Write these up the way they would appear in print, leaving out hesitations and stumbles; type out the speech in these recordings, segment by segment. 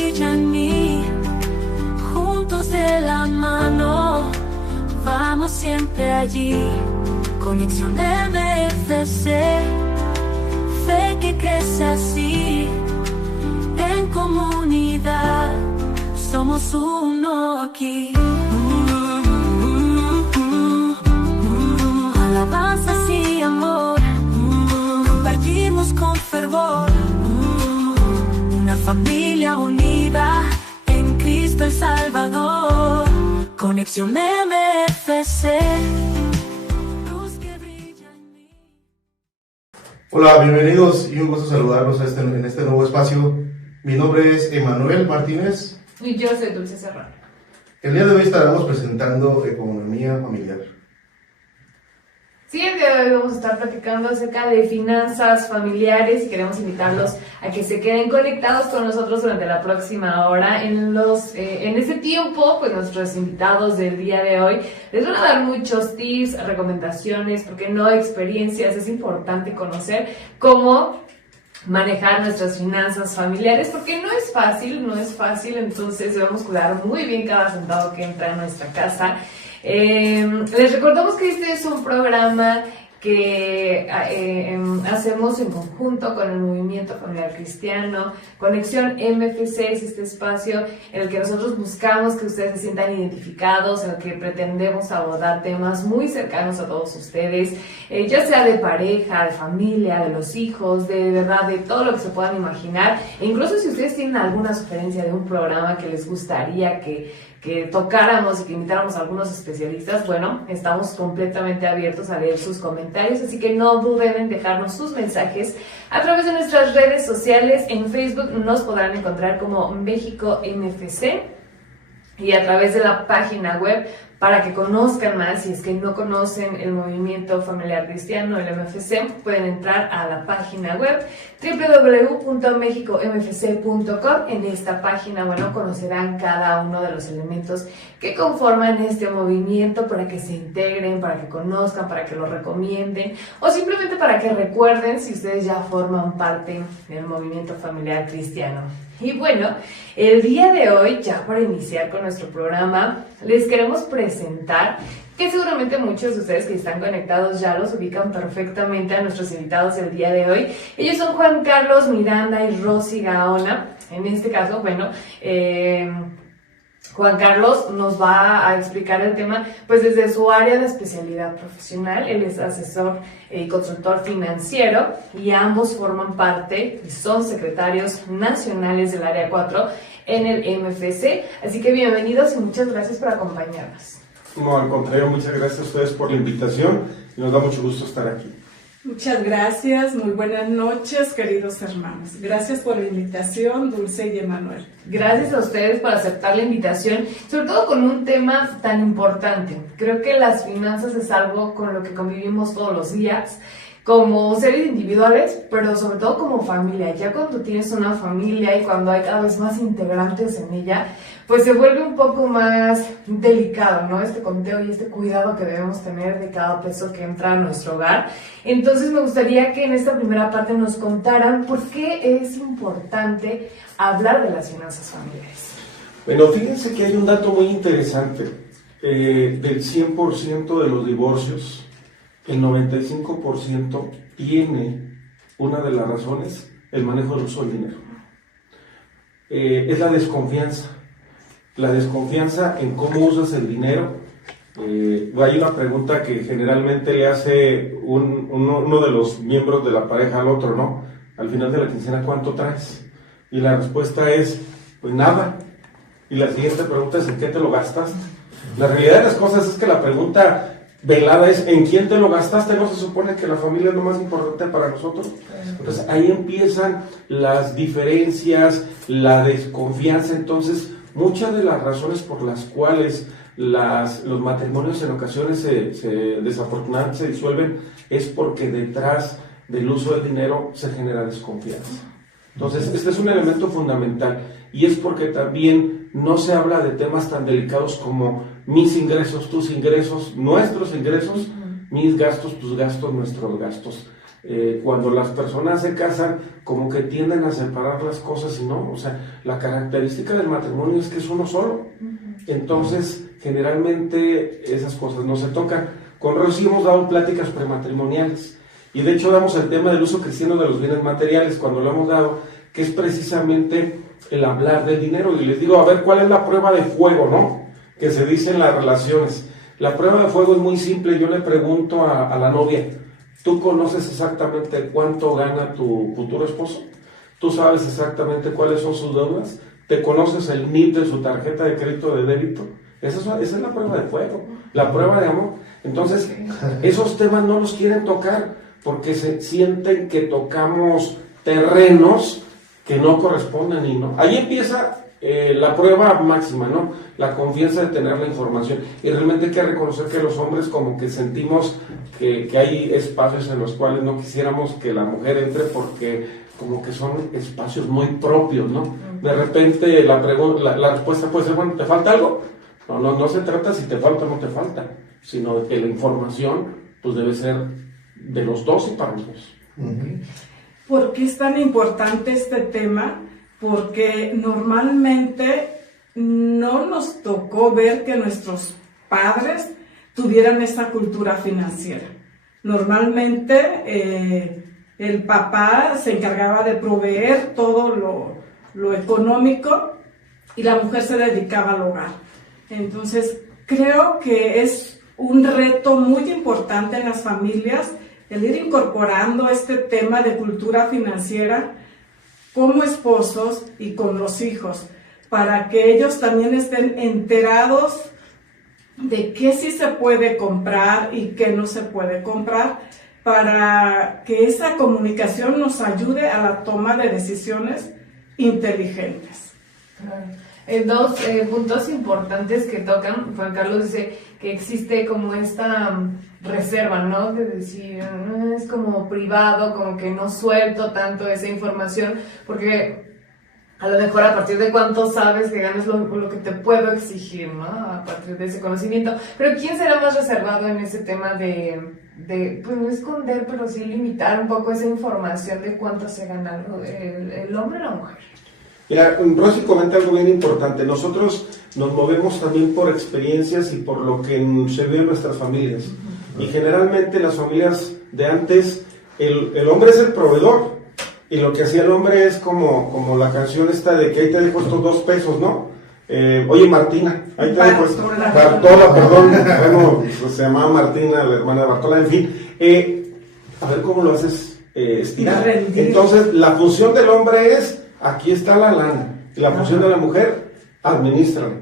brilla en mí, juntos de la mano, vamos siempre allí. Conexión MFC, fe que crece así, en comunidad, somos uno aquí. Alabanzas y amor, compartimos con fervor, una familia unida en Cristo el Salvador. Conexión MFC, luz que brilla en mí. Hola, bienvenidos y un gusto saludarlos en este nuevo espacio. Mi nombre es Emanuel Martínez. Y yo soy Dulce Serrano. El día de hoy estaremos presentando economía familiar. Sí, el día de hoy vamos a estar platicando acerca de finanzas familiares y queremos invitarlos a que se queden conectados con nosotros durante la próxima hora. En ese tiempo, pues nuestros invitados del día de hoy les van a dar muchos tips, recomendaciones, porque no experiencias. Es importante conocer cómo manejar nuestras finanzas familiares, porque no es fácil, entonces debemos cuidar muy bien cada centavo que entra en nuestra casa. Les recordamos que este es un programa que hacemos en conjunto con el Movimiento Familiar Cristiano. Conexión MFC es este espacio en el que nosotros buscamos que ustedes se sientan identificados, en el que pretendemos abordar temas muy cercanos a todos ustedes, ya sea de pareja, de familia, de los hijos, de verdad, de todo lo que se puedan imaginar. E incluso si ustedes tienen alguna sugerencia de un programa que les gustaría que tocáramos y que invitáramos a algunos especialistas, bueno, estamos completamente abiertos a leer sus comentarios, así que no duden en dejarnos sus mensajes a través de nuestras redes sociales. En Facebook nos podrán encontrar como México MFC y a través de la página web, para que conozcan más. Si es que no conocen el Movimiento Familiar Cristiano, el MFC, pueden entrar a la página web www.mexicomfc.com. En esta página, bueno, conocerán cada uno de los elementos que conforman este movimiento, para que se integren, para que conozcan, para que lo recomienden, o simplemente para que recuerden si ustedes ya forman parte del Movimiento Familiar Cristiano. Y bueno, el día de hoy, ya para iniciar con nuestro programa, les queremos presentar, que seguramente muchos de ustedes que están conectados ya los ubican perfectamente, a nuestros invitados del día de hoy. Ellos son Juan Carlos Miranda y Rosy Gaona. En este caso, bueno, Juan Carlos nos va a explicar el tema pues desde su área de especialidad profesional. Él es asesor y consultor financiero, y ambos forman parte y son secretarios nacionales del área 4 en el MFC. Así que bienvenidos y muchas gracias por acompañarnos. No, al contrario, muchas gracias a ustedes por la invitación y nos da mucho gusto estar aquí. Muchas gracias, muy buenas noches, queridos hermanos. Gracias por la invitación, Dulce y Emanuel. Gracias a ustedes por aceptar la invitación, sobre todo con un tema tan importante. Creo que las finanzas es algo con lo que convivimos todos los días, como seres individuales, pero sobre todo como familia. Ya cuando tienes una familia y cuando hay cada vez más integrantes en ella, pues se vuelve un poco más delicado, ¿no? Este conteo y este cuidado que debemos tener de cada peso que entra a nuestro hogar. Entonces me gustaría que en esta primera parte nos contaran por qué es importante hablar de las finanzas familiares. Bueno, fíjense que hay un dato muy interesante. Del 100% de los divorcios, el 95% tiene una de las razones, el manejo del uso del dinero. Es la desconfianza. La desconfianza en cómo usas el dinero. Hay una pregunta que generalmente le hace uno de los miembros de la pareja al otro, ¿no? Al final de la quincena, ¿cuánto traes? Y la respuesta es, pues nada. Y la siguiente pregunta es, ¿en qué te lo gastaste? La realidad de las cosas es que la pregunta velada es, ¿en quién te lo gastaste? ¿No se supone que la familia es lo más importante para nosotros? Entonces ahí empiezan las diferencias, la desconfianza. Entonces, muchas de las razones por las cuales los matrimonios en ocasiones desafortunadamente se disuelven es porque detrás del uso del dinero se genera desconfianza. Entonces, este es un elemento fundamental, y es porque también no se habla de temas tan delicados como mis ingresos, tus ingresos, nuestros ingresos, mis gastos, tus gastos, nuestros gastos. Cuando las personas se casan, como que tienden a separar las cosas y no, o sea, la característica del matrimonio es que es uno solo. Entonces, generalmente esas cosas no se tocan. Con Rosy hemos dado pláticas prematrimoniales y de hecho damos el tema del uso cristiano de los bienes materiales cuando lo hemos dado, que es precisamente el hablar del dinero. Y les digo, a ver, ¿cuál es la prueba de fuego, no? Que se dice en las relaciones. La prueba de fuego es muy simple. Yo le pregunto a la novia, ¿tú conoces exactamente cuánto gana tu futuro esposo? ¿Tú sabes exactamente cuáles son sus deudas? ¿Te conoces el NIP de su tarjeta de crédito o de débito? Esa es la prueba de fuego, la prueba de amor. Entonces, esos temas no los quieren tocar porque se sienten que tocamos terrenos que no corresponden y no. Ahí empieza la prueba máxima, ¿no? La confianza de tener la información. Y realmente hay que reconocer que los hombres como que sentimos que hay espacios en los cuales no quisiéramos que la mujer entre porque como que son espacios muy propios, ¿no? De repente la respuesta puede ser, bueno, ¿te falta algo? No se trata si te falta o no te falta, sino que la información pues debe ser de los dos y para los dos. ¿Por qué es tan importante este tema? Porque normalmente no nos tocó ver que nuestros padres tuvieran esa cultura financiera. Normalmente el papá se encargaba de proveer todo lo económico y la mujer se dedicaba al hogar. Entonces, creo que es un reto muy importante en las familias el ir incorporando este tema de cultura financiera como esposos y con los hijos, para que ellos también estén enterados de qué sí se puede comprar y qué no se puede comprar, para que esa comunicación nos ayude a la toma de decisiones inteligentes. Dos puntos importantes que tocan. Juan Carlos dice que existe como esta reserva, ¿no? De decir, es como privado, como que no suelto tanto esa información, porque a lo mejor a partir de cuánto sabes que ganas lo que te puedo exigir, ¿no? A partir de ese conocimiento. Pero ¿quién será más reservado en ese tema de pues no esconder, pero sí limitar un poco esa información de cuánto se gana el hombre o la mujer? Mira, Rosy comenta algo bien importante. Nosotros nos movemos también por experiencias y por lo que se ve en nuestras familias. Y generalmente las familias de antes, el hombre es el proveedor. Y lo que hacía el hombre es como la canción esta de que ahí te dejo estos 2 pesos, ¿no? Oye, Martina, ahí te dejo esto. Bartola, perdón. Bueno, pues se llamaba Martina, la hermana de Bartola, en fin. A ver cómo lo haces estirar. Entonces, la función del hombre es, aquí está la lana. Y la función de la mujer, administrala.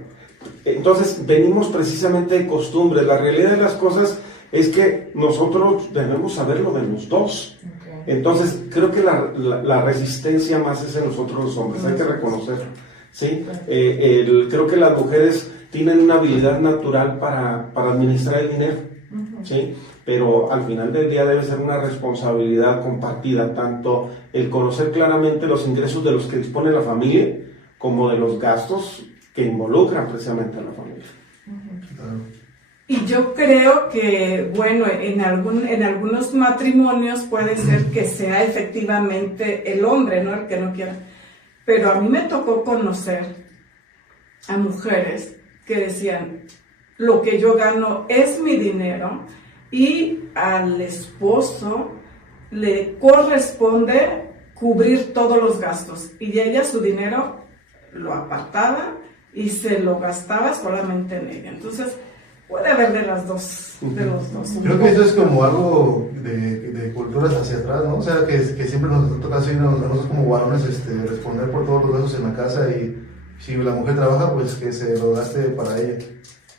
Entonces, venimos precisamente de costumbres. La realidad de las cosas es que nosotros debemos saber lo de los dos. Entonces, creo que la resistencia más es en nosotros los hombres, hay que reconocerlo, ¿sí? Creo que las mujeres tienen una habilidad natural para administrar el dinero, ¿sí? Pero al final del día debe ser una responsabilidad compartida, tanto el conocer claramente los ingresos de los que dispone la familia, como de los gastos que involucran precisamente a la familia. Y yo creo que, bueno, en algunos matrimonios puede ser que sea efectivamente el hombre, ¿no? El que no quiera. Pero a mí me tocó conocer a mujeres que decían, lo que yo gano es mi dinero y al esposo le corresponde cubrir todos los gastos. Y ella su dinero lo apartaba y se lo gastaba solamente en ella. Entonces, puede haber de los dos. Creo que eso es como algo de culturas hacia atrás, ¿no? O sea, que siempre nos toca así, nosotros como varones responder por todos los gastos en la casa, y si la mujer trabaja, pues que se lo gaste para ella.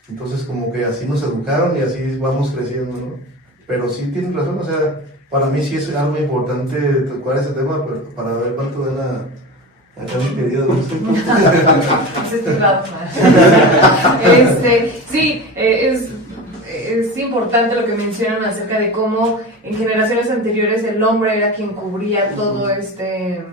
Entonces como que así nos educaron y así vamos creciendo, ¿no? Pero sí tienen razón, o sea, para mí sí es algo importante tocar ese tema para ver cuánto gana acá mi querido. Sí, es importante lo que mencionan acerca de cómo en generaciones anteriores el hombre era quien cubría todo este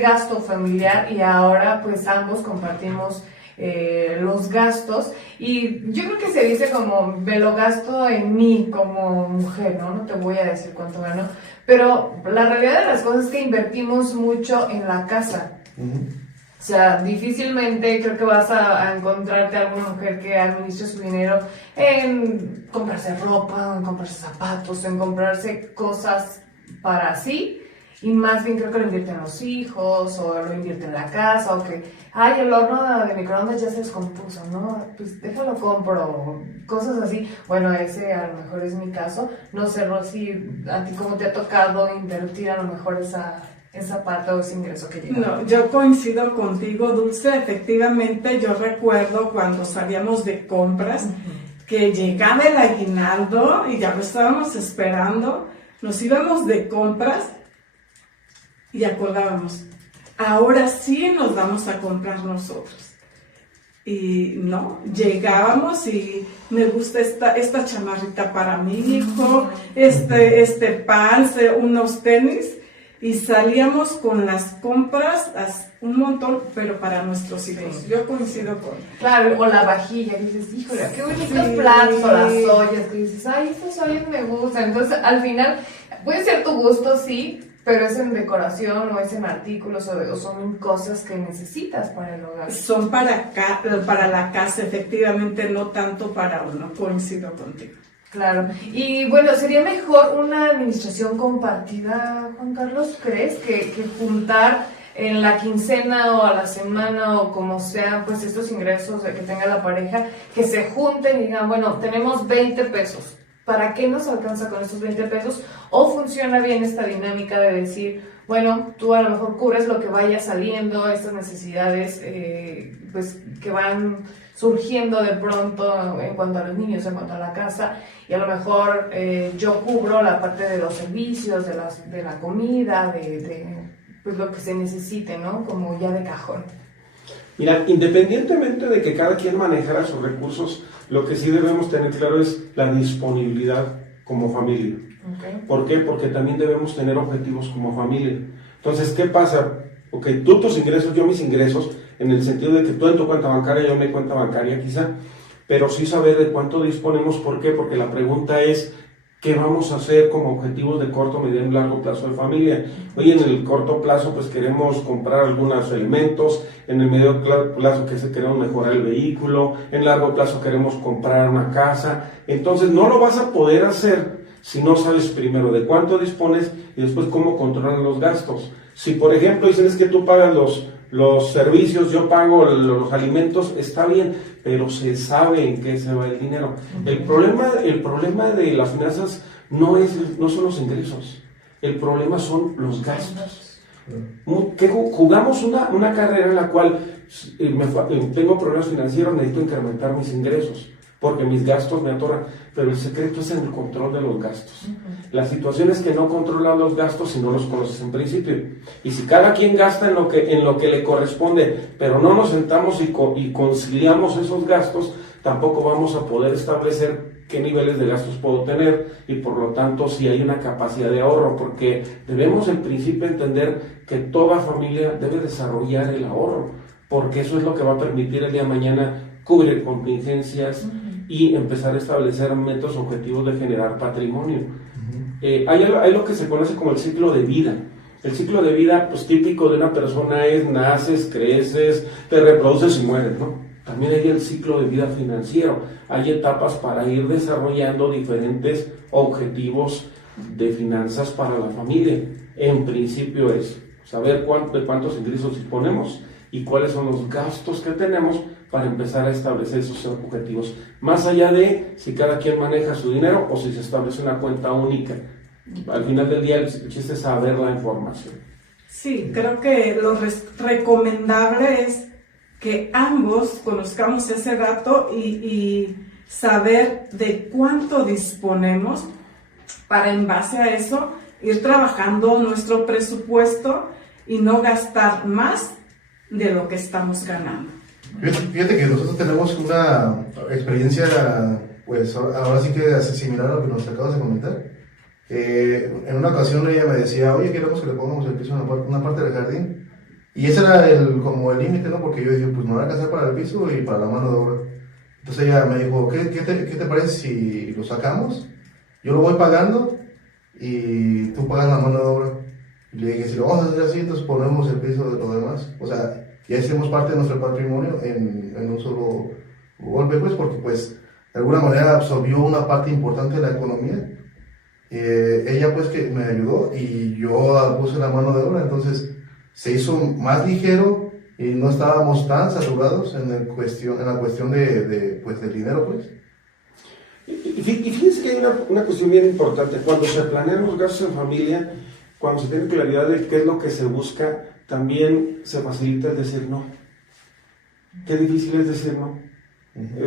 gasto familiar, y ahora pues ambos compartimos los gastos, y yo creo que se dice como, me lo gasto en mí como mujer, ¿no? No te voy a decir cuánto gano, pero la realidad de las cosas es que invertimos mucho en la casa. O sea, difícilmente creo que vas a encontrarte alguna mujer que administre su dinero en comprarse ropa, en comprarse zapatos, en comprarse cosas para sí, y más bien creo que lo invierte en los hijos, o lo invierte en la casa, o que, ay, el horno de microondas ya se descompuso, ¿no? Pues déjalo compro, cosas así. Bueno, ese a lo mejor es mi caso. No sé, Rosy, ¿a ti cómo te ha tocado invertir a lo mejor esa parte o ese ingreso que llega? No, yo coincido contigo, Dulce. Efectivamente, yo recuerdo cuando salíamos de compras, que llegaba el aguinaldo y ya lo estábamos esperando, nos íbamos de compras y acordábamos, ahora sí nos vamos a comprar nosotros. Y no, llegábamos y me gusta esta chamarrita para mi hijo, este pan, unos tenis, y salíamos con las compras un montón, pero para nuestros hijos. Sí. Yo coincido con... Claro, o la vajilla, que dices, híjole, qué bonitos platos, o las ollas, que dices, ay, estas ollas me gustan. Entonces, al final, puede ser tu gusto, sí, pero es en decoración o es en artículos o son cosas que necesitas para el hogar. Son para la casa, efectivamente, no tanto para uno. Coincido contigo. Claro, y bueno, ¿sería mejor una administración compartida, Juan Carlos, crees, que juntar en la quincena o a la semana o como sea, pues estos ingresos que tenga la pareja, que se junten y digan, bueno, tenemos 20 pesos, ¿para qué nos alcanza con estos 20 pesos? ¿O funciona bien esta dinámica de decir, bueno, tú a lo mejor cubres lo que vaya saliendo, estas necesidades pues que van surgiendo de pronto en cuanto a los niños, en cuanto a la casa, y a lo mejor yo cubro la parte de los servicios, de la comida, de pues lo que se necesite, ¿no? Como ya de cajón. Mira, independientemente de que cada quien manejara sus recursos, lo que sí debemos tener claro es la disponibilidad como familia. Okay. ¿Por qué? Porque también debemos tener objetivos como familia. Entonces, ¿qué pasa? Ok, tú tus ingresos, yo mis ingresos, en el sentido de que tú en tu cuenta bancaria, yo en mi cuenta bancaria quizá, pero sí saber de cuánto disponemos. ¿Por qué? Porque la pregunta es, ¿qué vamos a hacer como objetivos de corto, mediano y largo plazo de familia? Hoy en el corto plazo pues queremos comprar algunos elementos, en el medio plazo queremos mejorar el vehículo, en largo plazo queremos comprar una casa. Entonces no lo vas a poder hacer si no sabes primero de cuánto dispones y después cómo controlar los gastos. Si por ejemplo dicen es que tú pagas los servicios, yo pago los alimentos, está bien, pero se sabe en qué se va el dinero. El problema de las finanzas no son los ingresos, el problema son los gastos. Que jugamos una carrera en la cual tengo problemas financieros, necesito incrementar mis ingresos, porque mis gastos me atoran, pero el secreto es en el control de los gastos. La situación es que no controlas los gastos si no los conoces en principio. Y si cada quien gasta en lo que le corresponde, pero no nos sentamos y conciliamos esos gastos, tampoco vamos a poder establecer qué niveles de gastos puedo tener y por lo tanto si hay una capacidad de ahorro, porque debemos en principio entender que toda familia debe desarrollar el ahorro, porque eso es lo que va a permitir el día de mañana cubrir contingencias y empezar a establecer métodos objetivos de generar patrimonio. Hay lo que se conoce como el ciclo de vida. El ciclo de vida pues típico de una persona es naces, creces, te reproduces y mueres, ¿no? También hay el ciclo de vida financiero. Hay etapas para ir desarrollando diferentes objetivos de finanzas para la familia. En principio es saber de cuántos ingresos disponemos y cuáles son los gastos que tenemos para empezar a establecer esos objetivos. Más allá de si cada quien maneja su dinero o si se establece una cuenta única. Al final del día el chiste es saber la información. Sí, creo que lo recomendable es que ambos conozcamos ese dato y saber de cuánto disponemos para en base a eso ir trabajando nuestro presupuesto y no gastar más de lo que estamos ganando. Fíjate que nosotros tenemos una experiencia, pues ahora sí que similar a lo que nos acabas de comentar. En una ocasión ella me decía, oye, queremos que le pongamos el piso en una parte del jardín. Y ese era como el límite, ¿no? Porque yo dije, pues me voy a casar para el piso y para la mano de obra. Entonces ella me dijo, ¿qué te parece si lo sacamos? Yo lo voy pagando y tú pagas la mano de obra. Y le dije, si lo vamos a hacer así, entonces ponemos el piso de lo demás. O sea, ya hicimos parte de nuestro patrimonio en un solo golpe, pues, porque pues de alguna manera absorbió una parte importante de la economía. Ella pues que me ayudó y yo puse la mano de obra, entonces se hizo más ligero y no estábamos tan saturados en la cuestión pues, del dinero, pues. Y fíjense que hay una cuestión bien importante. Cuando se planean los gastos en familia, cuando se tiene claridad de qué es lo que se busca, también se facilita el decir no. Qué difícil es decir no.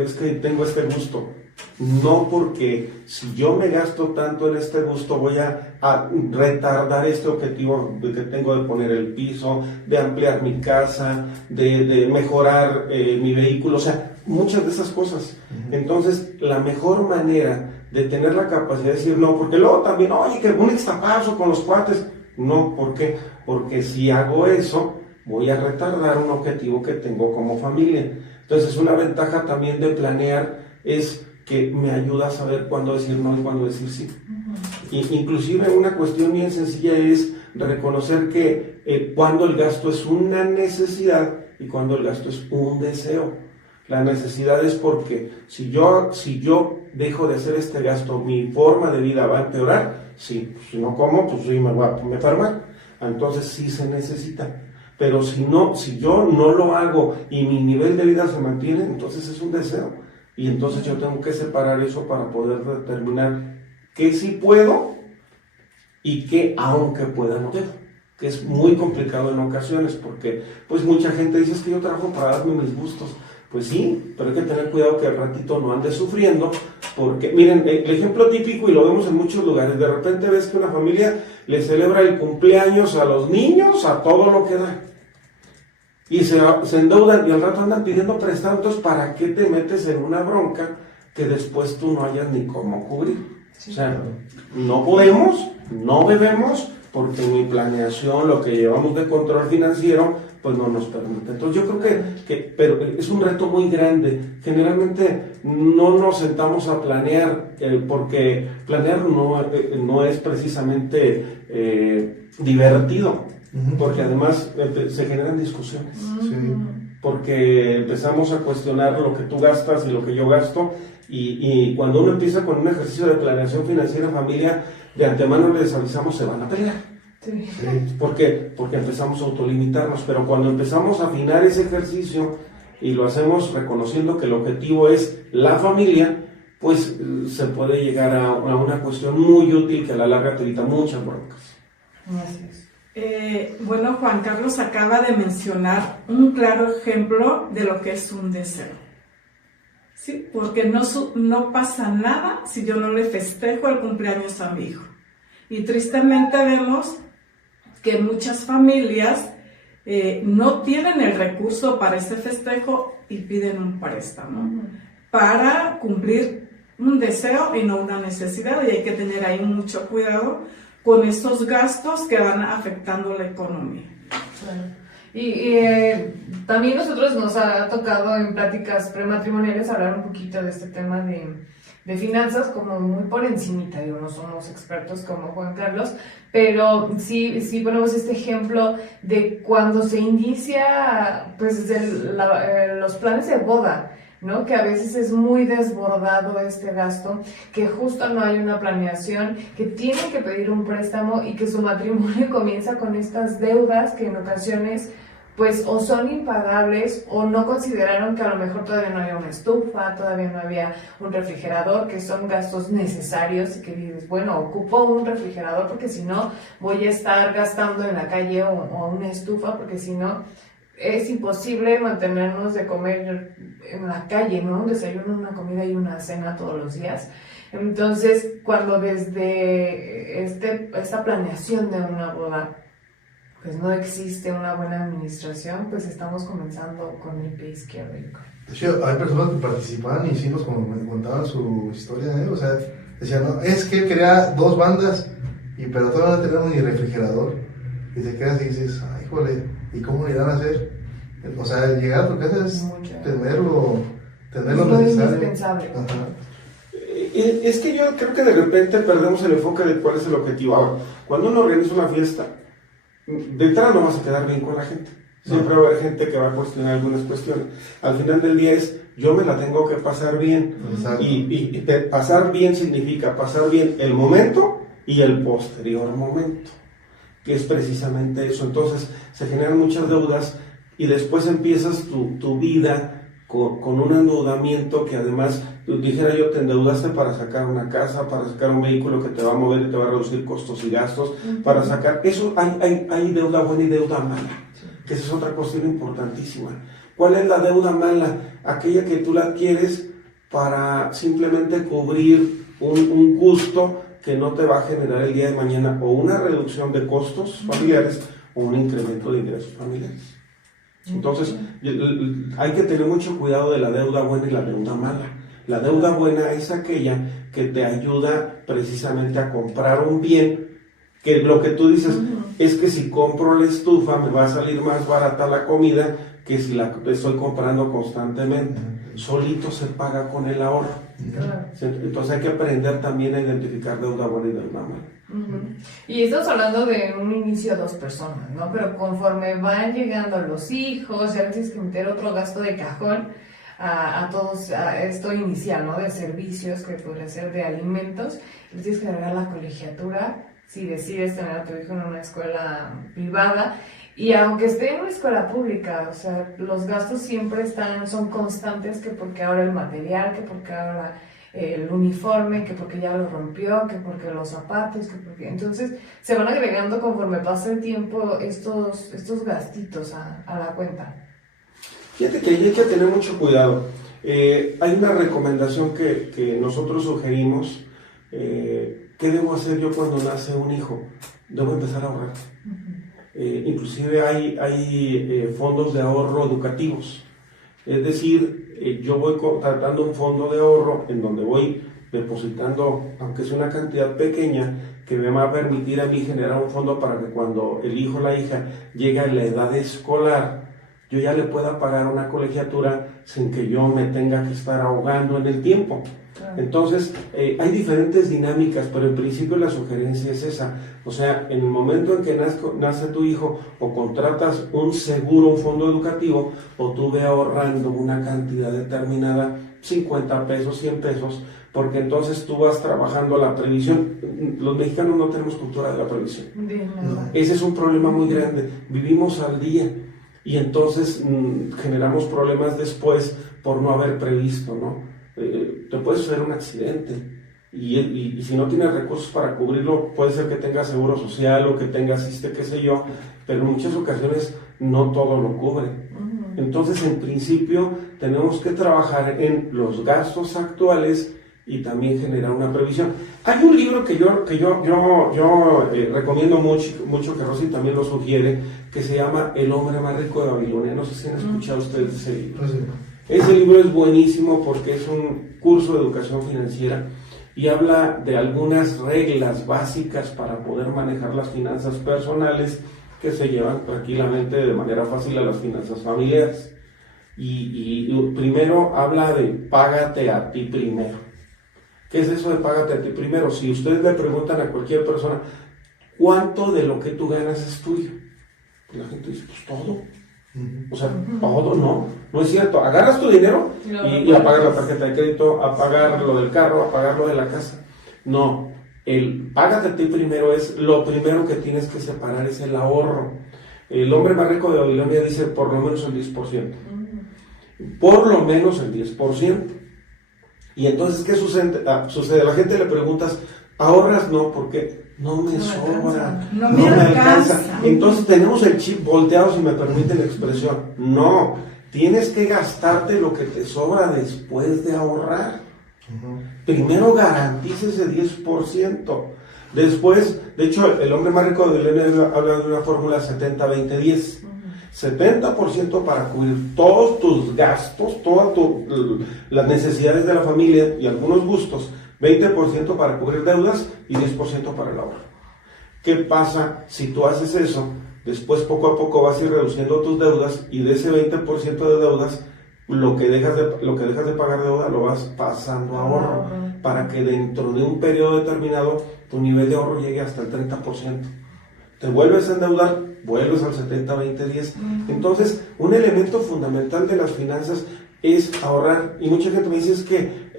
Es que tengo este gusto. No, porque si yo me gasto tanto en este gusto, voy a retardar este objetivo que tengo de poner el piso, de ampliar mi casa, de mejorar mi vehículo, o sea, muchas de esas cosas. Entonces, la mejor manera de tener la capacidad de decir no, porque luego también, oye, que un extapazo con los cuates. No, ¿por qué? Porque si hago eso, voy a retardar un objetivo que tengo como familia. Entonces, una ventaja también de planear es que me ayuda a saber cuándo decir no y cuándo decir sí. Inclusive una cuestión bien sencilla es reconocer que cuando el gasto es una necesidad y cuando el gasto es un deseo. La necesidad es porque si yo dejo de hacer este gasto, mi forma de vida va a empeorar. Sí, si no como, pues sí me voy a enfermar. Entonces sí se necesita. Pero si yo no lo hago y mi nivel de vida se mantiene, entonces es un deseo. Y entonces yo tengo que separar eso para poder determinar qué sí puedo y qué aunque pueda no puedo. Que es muy complicado en ocasiones porque pues mucha gente dice es que yo trabajo para darme mis gustos. Pues sí, pero hay que tener cuidado que al ratito no ande sufriendo, porque miren, el ejemplo típico, y lo vemos en muchos lugares, de repente ves que una familia le celebra el cumpleaños a los niños a todo lo que da, y se endeudan y al rato andan pidiendo prestado. Entonces, ¿para qué te metes en una bronca que después tú no hayas ni cómo cubrir? O sea, no podemos, no debemos, porque mi planeación, lo que llevamos de control financiero, pues no nos permite. Entonces yo creo pero es un reto muy grande. Generalmente no nos sentamos a planear, porque planear no es precisamente divertido, porque además se generan discusiones. Sí. Porque empezamos a cuestionar lo que tú gastas y lo que yo gasto, y cuando uno empieza con un ejercicio de planeación financiera en familia, de antemano les avisamos, se van a pelear. Sí. ¿Por qué? Porque empezamos a autolimitarnos, pero cuando empezamos a afinar ese ejercicio y lo hacemos reconociendo que el objetivo es la familia, pues se puede llegar a una cuestión muy útil que a la larga te evita muchas broncas. Así es. Bueno, Juan Carlos acaba de mencionar un claro ejemplo de lo que es un deseo. Sí, porque no pasa nada si yo no le festejo el cumpleaños a mi hijo. Y tristemente vemos que muchas familias no tienen el recurso para ese festejo y piden un préstamo para cumplir un deseo y no una necesidad, y hay que tener ahí mucho cuidado con estos gastos que van afectando la economía. Claro. Y también nosotros nos ha tocado en pláticas prematrimoniales hablar un poquito de este tema de finanzas, como muy por encimita. Digo, no somos expertos como Juan Carlos, pero sí ponemos este ejemplo de cuando se inicia pues los planes de boda, ¿no? Que a veces es muy desbordado este gasto, que justo no hay una planeación, que tienen que pedir un préstamo y que su matrimonio comienza con estas deudas que en ocasiones pues o son impagables o no consideraron que a lo mejor todavía no había una estufa, todavía no había un refrigerador, que son gastos necesarios y que dices, bueno, ocupo un refrigerador porque si no voy a estar gastando en la calle o una estufa, porque si no es imposible mantenernos de comer en la calle, ¿no? Un desayuno, una comida y una cena todos los días. Entonces, cuando desde esta planeación de una boda pues no existe una buena administración, pues estamos comenzando con el pie izquierdo. De hecho, hay personas que participaban y sí nos contaban su historia, o sea, decían, no, es que él quería 2 bandas, pero todavía no tenemos ni refrigerador, y te quedas y dices, ay, híjole, ¿Y cómo le irán a hacer? O sea, llegar a tu casa es Mucho. tener lo Lo necesario. indispensable. Ajá. Es que yo creo que de repente perdemos el enfoque de cuál es el objetivo. Ahora, cuando uno organiza una fiesta, de entrada no vas a quedar bien con la gente. Siempre va a haber gente que va a cuestionar algunas cuestiones. Al final del día es, yo me la tengo que pasar bien. Exacto. Y pasar bien significa pasar bien el momento y el posterior momento, que es precisamente eso. Entonces se generan muchas deudas y después empiezas tu vida con un endeudamiento que además, dijera yo, te endeudaste para sacar una casa, para sacar un vehículo que te va a mover y te va a reducir costos y gastos, para sacar, eso hay deuda buena y deuda mala, que esa es otra cuestión importantísima. ¿Cuál es la deuda mala? Aquella que tú la adquieres para simplemente cubrir un gusto que no te va a generar el día de mañana o una reducción de costos familiares o un incremento de ingresos familiares. Entonces, hay que tener mucho cuidado de la deuda buena y la deuda mala. La deuda buena es aquella que te ayuda precisamente a comprar un bien, que lo que tú dices es que si compro la estufa me va a salir más barata la comida que si la estoy comprando constantemente. Solito se paga con el ahorro. Claro. Entonces hay que aprender también a identificar deuda buena y deuda mala. Y estamos hablando de un inicio de 2 personas, ¿no? Pero conforme van llegando los hijos, ya tienes que meter otro gasto de cajón a todos, a esto inicial, ¿no? De servicios, que podría ser de alimentos, y tienes que agregar la colegiatura si decides tener a tu hijo en una escuela privada. Y aunque esté en una escuela pública, o sea, los gastos siempre son constantes, que porque ahora el material, que porque ahora el uniforme, que porque ya lo rompió, que porque los zapatos, que porque... Entonces se van agregando conforme pasa el tiempo estos gastitos a la cuenta. Fíjate que hay que tener mucho cuidado. Hay una recomendación que nosotros sugerimos. ¿Qué debo hacer yo cuando nace un hijo? Debo empezar a ahorrar. Inclusive hay fondos de ahorro educativos. Es decir, yo voy contratando un fondo de ahorro en donde voy depositando, aunque sea una cantidad pequeña, que me va a permitir a mí generar un fondo para que cuando el hijo o la hija llegue a la edad escolar, yo ya le pueda pagar una colegiatura sin que yo me tenga que estar ahogando en el tiempo. Entonces, hay diferentes dinámicas, pero en principio la sugerencia es esa. O sea, en el momento en que nace tu hijo, o contratas un seguro, un fondo educativo, o tú ve ahorrando una cantidad determinada, 50 pesos, 100 pesos, porque entonces tú vas trabajando la previsión. Los mexicanos no tenemos cultura de la previsión. Ese es un problema muy grande. Vivimos al día y entonces generamos problemas después por no haber previsto, ¿no? Te puede suceder un accidente y si no tienes recursos para cubrirlo, puede ser que tengas seguro social o que tengas qué sé yo, pero en muchas ocasiones no todo lo cubre. Entonces, en principio, tenemos que trabajar en los gastos actuales y también generar una previsión. Hay un libro que yo recomiendo mucho, que Rosy también lo sugiere, que se llama El hombre más rico de Babilonia. No sé si han escuchado ustedes ese libro. Ese libro es buenísimo porque es un curso de educación financiera y habla de algunas reglas básicas para poder manejar las finanzas personales que se llevan tranquilamente de manera fácil a las finanzas familiares. Y primero habla de págate a ti primero. ¿Qué es eso de págate a ti primero? Si ustedes le preguntan a cualquier persona, ¿cuánto de lo que tú ganas es tuyo? La gente dice, pues todo. O sea, todo no es cierto. Agarras tu dinero y apagas la tarjeta de crédito, apagar lo del carro, apagar lo de la casa. No, el págate a ti primero es lo primero que tienes que separar, es el ahorro. El hombre más rico de Babilonia dice por lo menos el 10%. Por lo menos el 10%. Y entonces, ¿qué sucede? La gente le preguntas, ¿ahorras? No, porque no me sobra, no me alcanza. Entonces tenemos el chip volteado, si me permiten la expresión. No, tienes que gastarte lo que te sobra después de ahorrar. Primero garantiza ese 10%. Después, de hecho, el hombre más rico de Babilonia habla de una fórmula 70-20-10. 70% para cubrir todos tus gastos, todas las necesidades de la familia y algunos gustos. 20% para cubrir deudas y 10% para el ahorro. ¿Qué pasa si tú haces eso? Después, poco a poco, vas a ir reduciendo tus deudas y de ese 20% de deudas, lo que dejas de pagar deuda lo vas pasando a ahorro, para que dentro de un periodo determinado tu nivel de ahorro llegue hasta el 30%. Te vuelves a endeudar, vuelves al 70-20-10. Entonces, un elemento fundamental de las finanzas es ahorrar. Y mucha gente me dice, es que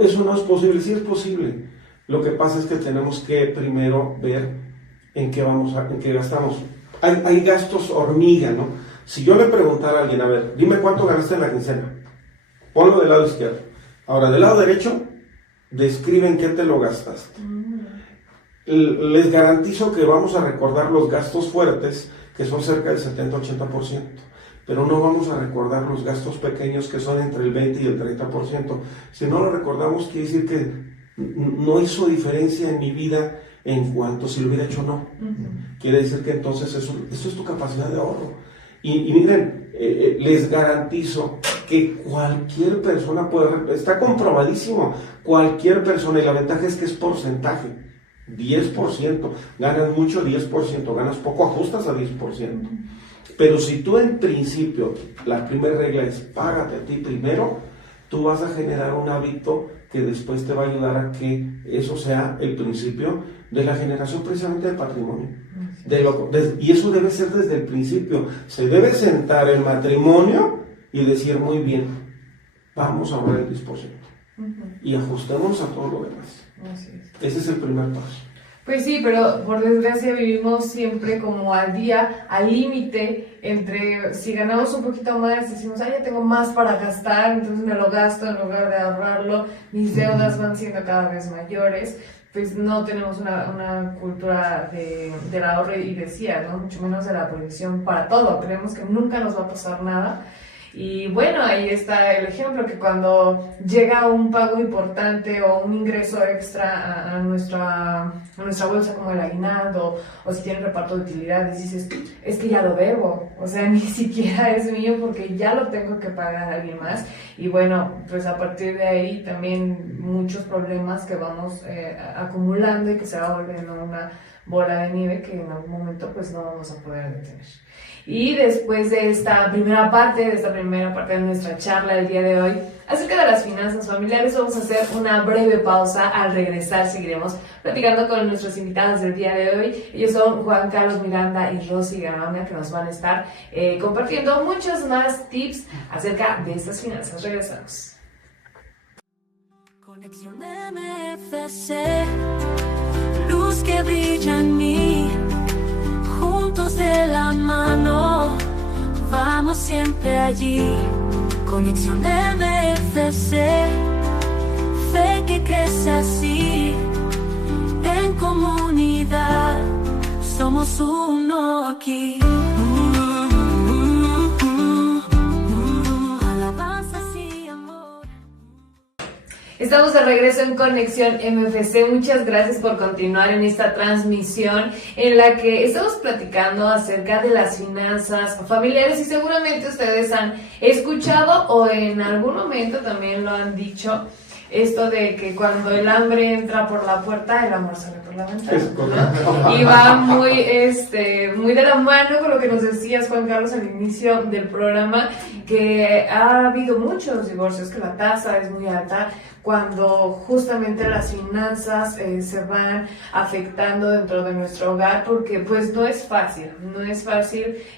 eso no es posible. Sí es posible. Lo que pasa es que tenemos que primero ver en qué gastamos. Hay gastos hormiga, ¿no? Si yo le preguntara a alguien, a ver, dime cuánto ganaste en la quincena, ponlo del lado izquierdo. Ahora, del lado derecho, describe en qué te lo gastaste. Les garantizo que vamos a recordar los gastos fuertes, que son cerca del 70-80%, pero no vamos a recordar los gastos pequeños, que son entre el 20 y el 30%. Si no lo recordamos, quiere decir que no hizo diferencia en mi vida en cuanto si lo hubiera hecho o no. Quiere decir que entonces eso es tu capacidad de ahorro. Y miren, les garantizo que cualquier persona está comprobadísimo, cualquier persona, y la ventaja es que es porcentaje. 10%, ganas mucho, 10%, ganas poco, ajustas a 10%. Pero si tú en principio, la primera regla es págate a ti primero, tú vas a generar un hábito que después te va a ayudar a que eso sea el principio de la generación precisamente del patrimonio. Y eso debe ser desde el principio. Se debe sentar el matrimonio y decir, muy bien, vamos a ahorrar el 10%. Y ajustemos a todo lo demás. Ese es el primer paso. Pues sí, pero por desgracia vivimos siempre como al día, al límite, entre si ganamos un poquito más, decimos, ya tengo más para gastar, entonces me lo gasto en lugar de ahorrarlo, mis deudas van siendo cada vez mayores, pues no tenemos una cultura del ahorro y decía, ¿no? Mucho menos de la previsión para todo, creemos que nunca nos va a pasar nada. Y bueno, ahí está el ejemplo, que cuando llega un pago importante o un ingreso extra a nuestra bolsa, como el aguinaldo, o si tienen reparto de utilidades, dices, es que ya lo debo, o sea, ni siquiera es mío porque ya lo tengo que pagar a alguien más. Y bueno, pues a partir de ahí también muchos problemas que vamos acumulando y que se va volviendo una bola de nieve que en algún momento pues no vamos a poder detener. Y después de esta primera parte de nuestra charla del día de hoy acerca de las finanzas familiares, vamos a hacer una breve pausa. Al regresar seguiremos platicando con nuestros invitados del día de hoy. Ellos son Juan Carlos Miranda y Rosy Garoña, que nos van a estar compartiendo muchos más tips acerca de estas finanzas. Regresamos. Conexión MFC, luz que brilla en mí, juntos de la mano, vamos siempre allí. Conexión MFC, fe que crece así, en comunidad, somos uno aquí. Estamos de regreso en Conexión MFC. Muchas gracias por continuar en esta transmisión en la que estamos platicando acerca de las finanzas familiares, y seguramente ustedes han escuchado o en algún momento también lo han dicho, esto de que cuando el hambre entra por la puerta, el amor sale por la ventana, ¿no? Y va muy de la mano con lo que nos decías, Juan Carlos, al inicio del programa, que ha habido muchos divorcios, que la tasa es muy alta cuando justamente las finanzas se van afectando dentro de nuestro hogar, porque pues no es fácil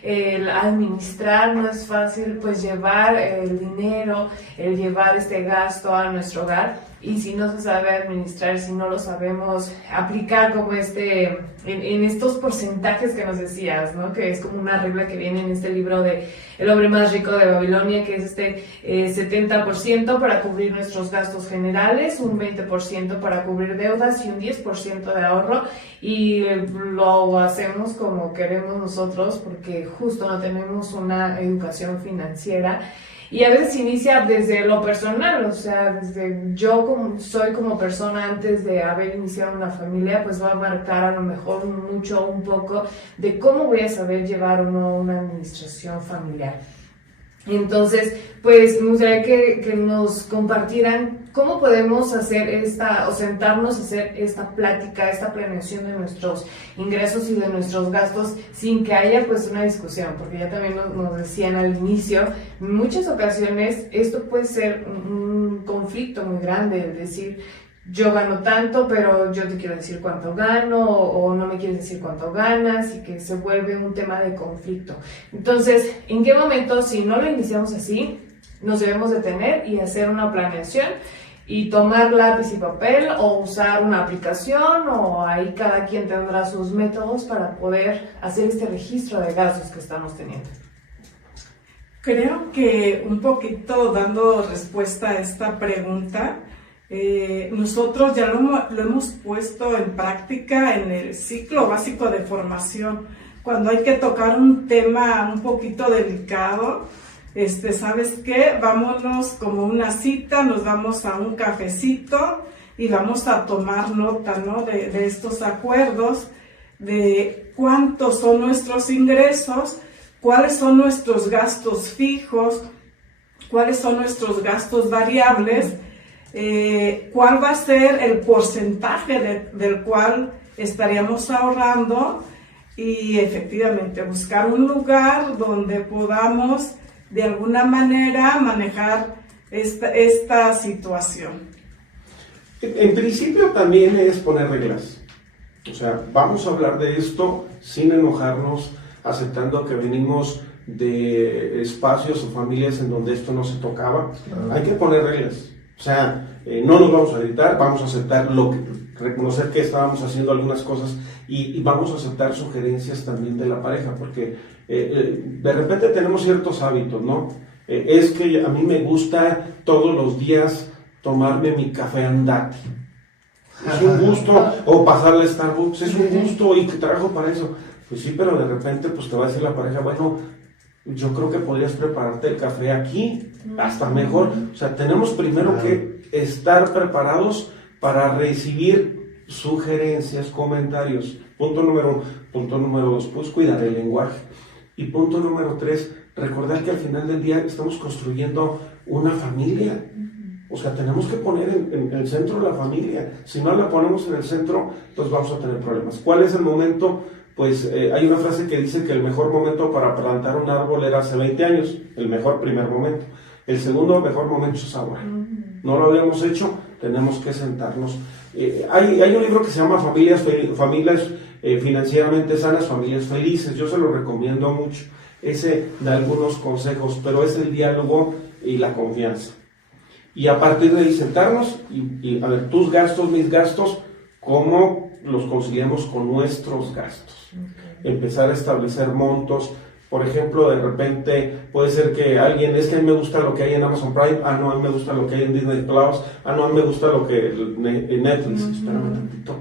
el administrar, no es fácil pues llevar el dinero, el llevar este gasto a nuestro hogar. Y si no se sabe administrar, si no lo sabemos aplicar como en estos porcentajes que nos decías, ¿no? Que es como una regla que viene en este libro de El hombre más rico de Babilonia, que es 70% para cubrir nuestros gastos generales, un 20% para cubrir deudas y un 10% de ahorro. Y lo hacemos como queremos nosotros porque justo no tenemos una educación financiera. Y a veces inicia desde lo personal, o sea, desde yo soy como persona antes de haber iniciado una familia, pues va a marcar a lo mejor un poco de cómo voy a saber llevar o no una administración familiar. Entonces, pues me gustaría que nos compartieran cómo podemos hacer o sentarnos a hacer esta plática, esta planeación de nuestros ingresos y de nuestros gastos sin que haya pues una discusión, porque ya también nos decían al inicio, en muchas ocasiones esto puede ser un conflicto muy grande, es decir, yo gano tanto, pero yo te quiero decir cuánto gano, o no me quieres decir cuánto ganas, y que se vuelve un tema de conflicto. Entonces, ¿en qué momento, si no lo iniciamos así, nos debemos detener y hacer una planeación y tomar lápiz y papel, o usar una aplicación, o ahí cada quien tendrá sus métodos para poder hacer este registro de gastos que estamos teniendo? Creo que un poquito dando respuesta a esta pregunta, nosotros ya lo hemos puesto en práctica en el ciclo básico de formación. Cuando hay que tocar un tema un poquito delicado, ¿sabes qué? Vámonos como una cita, nos vamos a un cafecito y vamos a tomar nota, ¿no? de estos acuerdos, de cuántos son nuestros ingresos, cuáles son nuestros gastos fijos, cuáles son nuestros gastos variables, cuál va a ser el porcentaje del cual estaríamos ahorrando, y efectivamente buscar un lugar donde podamos de alguna manera manejar esta situación. En principio también es poner reglas. O sea, vamos a hablar de esto sin enojarnos, aceptando que venimos de espacios o familias en donde esto no se tocaba. Hay que poner reglas. O sea, no nos vamos a gritar, vamos a aceptar reconocer que estábamos haciendo algunas cosas, y vamos a aceptar sugerencias también de la pareja, porque de repente tenemos ciertos hábitos, ¿no? Es que a mí me gusta todos los días tomarme mi café andati. Es un gusto, o pasarle a Starbucks, es un gusto y que trabajo para eso. Pues sí, pero de repente pues te va a decir la pareja, bueno, yo creo que podrías prepararte el café aquí, hasta mejor. O sea, tenemos primero que estar preparados para recibir sugerencias, comentarios. Punto número 1. Punto número 2, pues cuidar el lenguaje. Y punto número 3, recordar que al final del día estamos construyendo una familia. O sea, tenemos que poner en el centro la familia. Si no la ponemos en el centro, pues vamos a tener problemas. ¿Cuál es el momento? Pues hay una frase que dice que el mejor momento para plantar un árbol era hace 20 años, el mejor primer momento. El segundo mejor momento es ahora. No lo habíamos hecho, tenemos que sentarnos. Hay un libro que se llama Familias Financieramente Sanas, Familias Felices. Yo se lo recomiendo mucho. Ese da algunos consejos, pero es el diálogo y la confianza. Y a partir de ahí sentarnos y a ver, tus gastos, mis gastos, ¿cómo los conciliamos con nuestros gastos? Empezar a establecer montos. Por ejemplo, de repente puede ser que alguien, es que a mí me gusta lo que hay en Amazon Prime, no, a mí me gusta lo que hay en Disney Plus, no, a mí me gusta lo que en Netflix. Espérame tantito.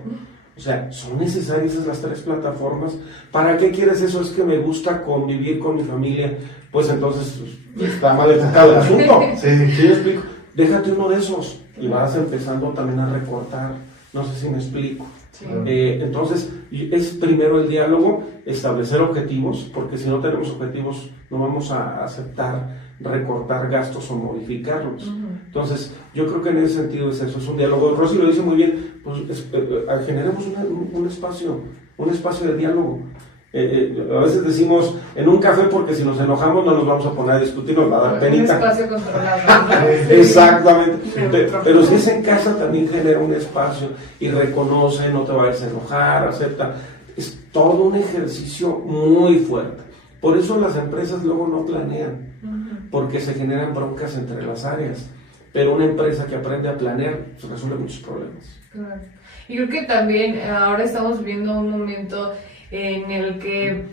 O sea, ¿son necesarias esas las 3 plataformas? ¿Para qué quieres eso? Es que me gusta convivir con mi familia. Pues entonces está mal enfocado el asunto. Sí. ¿Sí me explico? Déjate uno de esos y vas empezando también a recortar. No sé si me explico. Sí. Entonces, es primero el diálogo, establecer objetivos, porque si no tenemos objetivos no vamos a aceptar recortar gastos o modificarlos. Entonces, yo creo que en ese sentido es eso, es un diálogo. Rosy lo dice muy bien, pues generemos un espacio de diálogo. A veces decimos en un café porque si nos enojamos no nos vamos a poner a discutir, nos va a dar penita. Un espacio controlado. Exactamente. Pero si es en casa también genera un espacio y reconoce, no te vayas a enojar, acepta. Es todo un ejercicio muy fuerte. Por eso las empresas luego no planean, porque se generan broncas entre las áreas. Pero una empresa que aprende a planear resuelve muchos problemas. Claro. Y creo que también ahora estamos viviendo un momento en el que,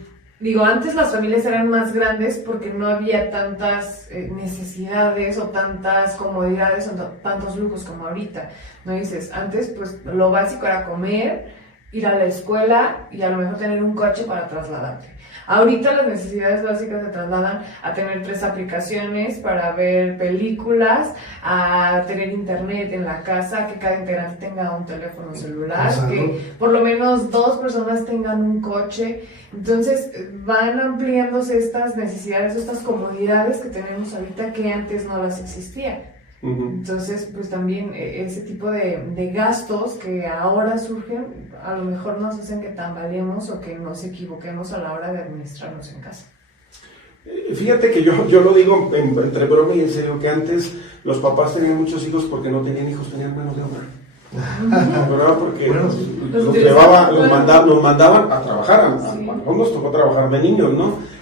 antes las familias eran más grandes porque no había tantas necesidades o tantas comodidades o tantos lujos como ahorita, ¿no? Dices, antes pues lo básico era comer ir a la escuela y a lo mejor tener un coche para trasladarte. Ahorita las necesidades básicas se trasladan a tener 3 aplicaciones para ver películas, a tener internet en la casa, que cada integrante tenga un teléfono celular, que por lo menos 2 personas tengan un coche. Entonces van ampliándose estas necesidades, estas comodidades que tenemos ahorita que antes no las existían. Entonces, pues también ese tipo de gastos que ahora surgen, a lo mejor nos hacen que tambaleemos o que nos equivoquemos a la hora de administrarnos en casa. Fíjate que yo lo digo entre broma y en serio, que antes los papás tenían muchos hijos porque no tenían hijos, tenían manos de obra. ¿Verdad? Porque nos mandaban a trabajar, a nos tocó trabajar de niños, ¿no?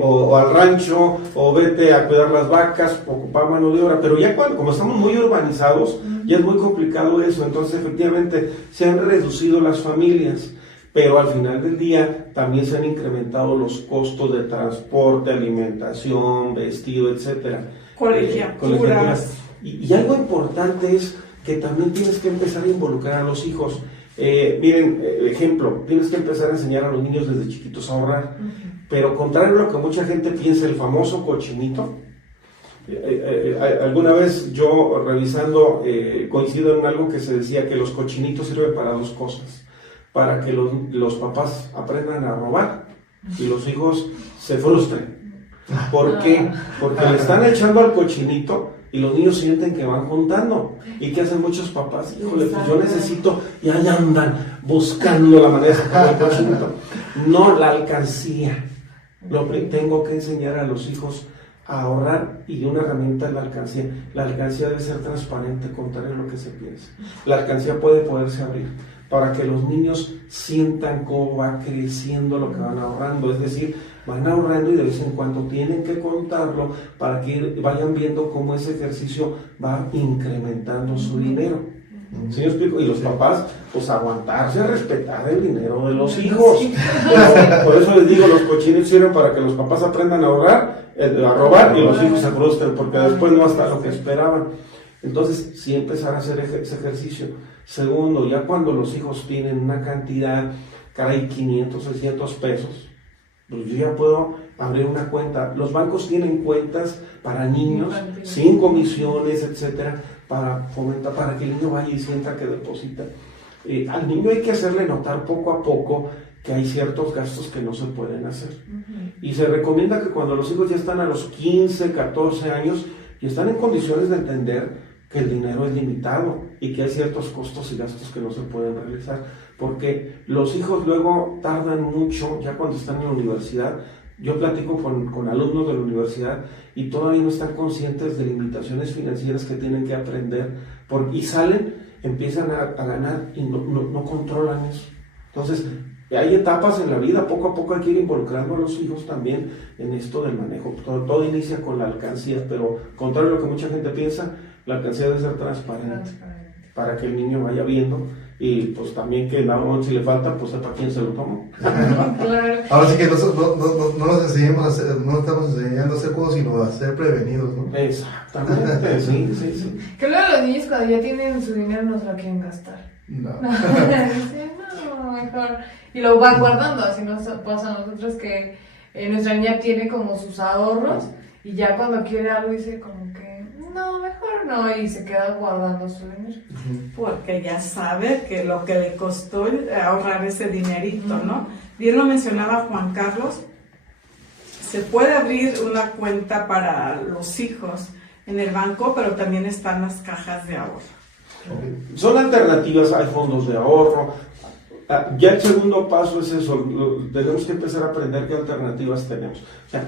O al rancho, o vete a cuidar las vacas, ocupar mano de obra, pero ya como estamos muy urbanizados, ya es muy complicado eso. Entonces efectivamente se han reducido las familias, pero al final del día también se han incrementado los costos de transporte, alimentación, vestido, etcétera, colegiaturas. Y algo importante es que también tienes que empezar a involucrar a los hijos. Miren, ejemplo, tienes que empezar a enseñar a los niños desde chiquitos a ahorrar. Pero contrario a lo que mucha gente piensa, el famoso cochinito, alguna vez yo revisando coincido en algo que se decía que los cochinitos sirven para 2 cosas: para que los papás aprendan a robar y los hijos se frustren. ¿Por qué? Porque le están echando al cochinito y los niños sienten que van contando. ¿Y qué hacen muchos papás? Híjole, pues yo necesito, y ahí andan buscando la manera de sacar el cochinito. No, la alcancía. Tengo que enseñar a los hijos a ahorrar, y una herramienta es la alcancía. La alcancía debe ser transparente, contrario a lo que se piensa. La alcancía puede poderse abrir para que los niños sientan cómo va creciendo lo que van ahorrando. Es decir, van ahorrando y de vez en cuando tienen que contarlo para que vayan viendo cómo ese ejercicio va incrementando su dinero. ¿Sí me explico? Y los papás, pues aguantarse a respetar el dinero de los hijos. Por eso les digo, los cochinitos sirven para que los papás aprendan a ahorrar, a robar, y los hijos se frustren, porque después no hasta lo que esperaban. Entonces, sí empezar a hacer ese ejercicio. Segundo, ya cuando los hijos tienen una cantidad, caray, 500, 600 pesos, pues yo ya puedo abrir una cuenta. Los bancos tienen cuentas para niños, sin comisiones, etcétera, para fomentar, para que el niño vaya y sienta que deposita. Al niño hay que hacerle notar poco a poco que hay ciertos gastos que no se pueden hacer. Y se recomienda que cuando los hijos ya están a los 15, 14 años, y están en condiciones de entender que el dinero es limitado y que hay ciertos costos y gastos que no se pueden realizar, porque los hijos luego tardan mucho, ya cuando están en la universidad. Yo platico con alumnos de la universidad y todavía no están conscientes de limitaciones financieras que tienen que aprender, y salen, empiezan a ganar y no controlan eso. Entonces, hay etapas en la vida, poco a poco hay que ir involucrando a los hijos también en esto del manejo. Todo inicia con la alcancía, pero contrario a lo que mucha gente piensa, la alcancía debe ser transparente para que el niño vaya viendo, y pues también que si le falta, pues sepa quién se lo tomó. Claro. Ahora sí que no nos enseñamos a hacer, no estamos enseñando a hacer cosas, sino a ser prevenidos, ¿no? Exactamente, sí. Que luego los niños cuando ya tienen su dinero no se lo quieren gastar. No. Dicen, no, mejor. Y lo van guardando, así nos pasa a nosotros que nuestra niña tiene como sus ahorros y ya cuando quiere algo dice como que no, mejor no, y se queda guardando su dinero. Porque ya sabe que lo que le costó ahorrar ese dinerito, ¿no? Bien lo mencionaba Juan Carlos, se puede abrir una cuenta para los hijos en el banco, pero también están las cajas de ahorro. Son alternativas, hay fondos de ahorro. Ya el segundo paso es eso, tenemos que empezar a aprender qué alternativas tenemos. O sea,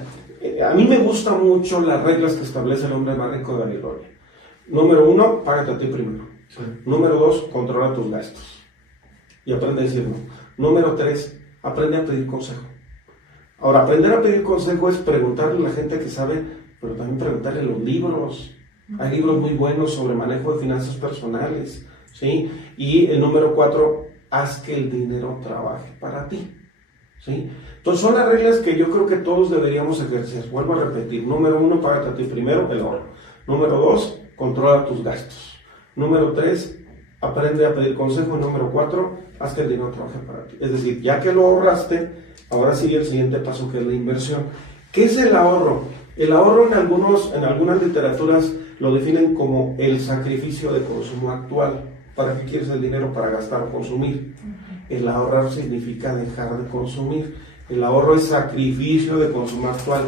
a mí me gustan mucho las reglas que establece el hombre más rico de Babilonia. Número 1, págate a ti primero. Sí. Número 2, controla tus gastos y aprende a decir no. Número 3, aprende a pedir consejo. Ahora, aprender a pedir consejo es preguntarle a la gente que sabe, pero también preguntarle los libros. Hay libros muy buenos sobre manejo de finanzas personales, ¿sí? Y el número 4, haz que el dinero trabaje para ti, ¿sí? Entonces son las reglas que yo creo que todos deberíamos ejercer. Vuelvo a repetir. Número 1, págate a ti primero, el ahorro. Número 2, controla tus gastos. Número 3, aprende a pedir consejo. Y número 4, haz que el dinero trabaje para ti. Es decir, ya que lo ahorraste, ahora sigue el siguiente paso, que es la inversión. ¿Qué es el ahorro? El ahorro en algunas literaturas lo definen como el sacrificio de consumo actual. ¿Para qué quieres el dinero? Para gastar o consumir. El ahorrar significa dejar de consumir. El ahorro es sacrificio de consumo actual.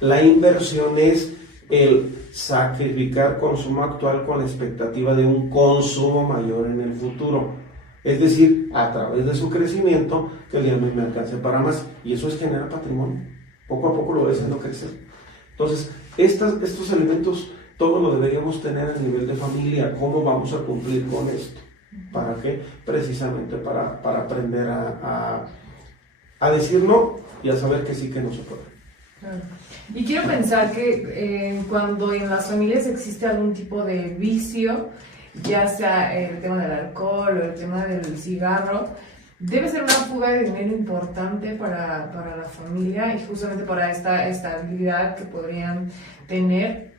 La inversión es el sacrificar consumo actual con la expectativa de un consumo mayor en el futuro. Es decir, a través de su crecimiento, que el día de hoy me alcance para más. Y eso es generar patrimonio. Poco a poco lo ves haciendo crecer. Entonces, estos elementos, todos lo deberíamos tener a nivel de familia. ¿Cómo vamos a cumplir con esto? ¿Para qué? Precisamente para aprender a decir no y a saber que sí, que no se puede. Y quiero pensar que cuando en las familias existe algún tipo de vicio, ya sea el tema del alcohol o el tema del cigarro, debe ser una fuga de dinero importante para la familia y justamente para esta estabilidad que podrían tener.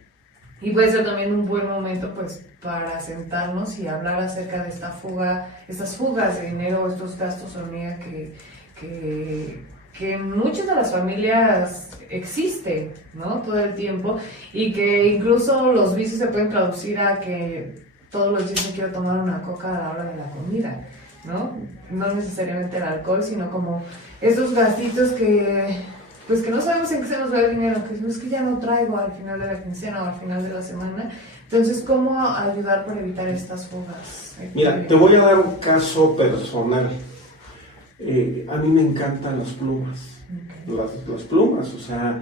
Y puede ser también un buen momento pues para sentarnos y hablar acerca de estas fugas de dinero, estos gastos hormiga que en muchas de las familias existe, ¿no? Todo el tiempo, y que incluso los vicios se pueden traducir a que todos los días me quiero tomar una coca a la hora de la comida, ¿no? No necesariamente el alcohol, sino como estos gastitos que no sabemos en qué se nos va el dinero, que es que ya no traigo al final de la quincena o al final de la semana. Entonces, ¿cómo ayudar para evitar estas fugas? Mira, te voy a dar un caso personal. A mí me encantan las plumas, las plumas, o sea,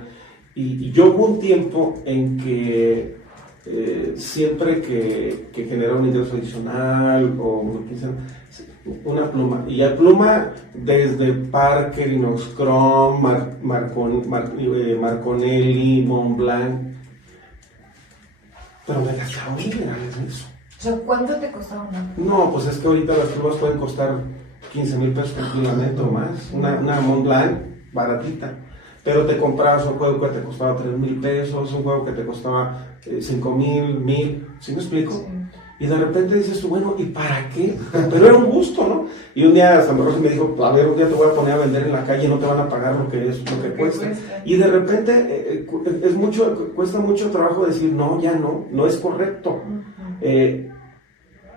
y yo hubo un tiempo en que siempre que generaba un ingreso adicional o una pluma, y hay pluma desde Parker, Inoxcrom, Marconelli, Montblanc, pero me gastaba un dineral en eso. O sea, ¿cuánto te costaba una? No, pues es que ahorita las plumas pueden costar 15,000 pesos tranquilamente o más. Una Montblanc baratita. Pero te comprabas un juego que te costaba 3,000 pesos, un juego que te costaba 5,000, 1,000. ¿Sí me explico? Sí. Y de repente dices tú, bueno, ¿y para qué? Pero era un gusto, ¿no? Y un día Santa Rosa me dijo, a ver, un día te voy a poner a vender en la calle y no te van a pagar lo que cuesta. Y de repente cuesta mucho trabajo decir, no, ya no es correcto.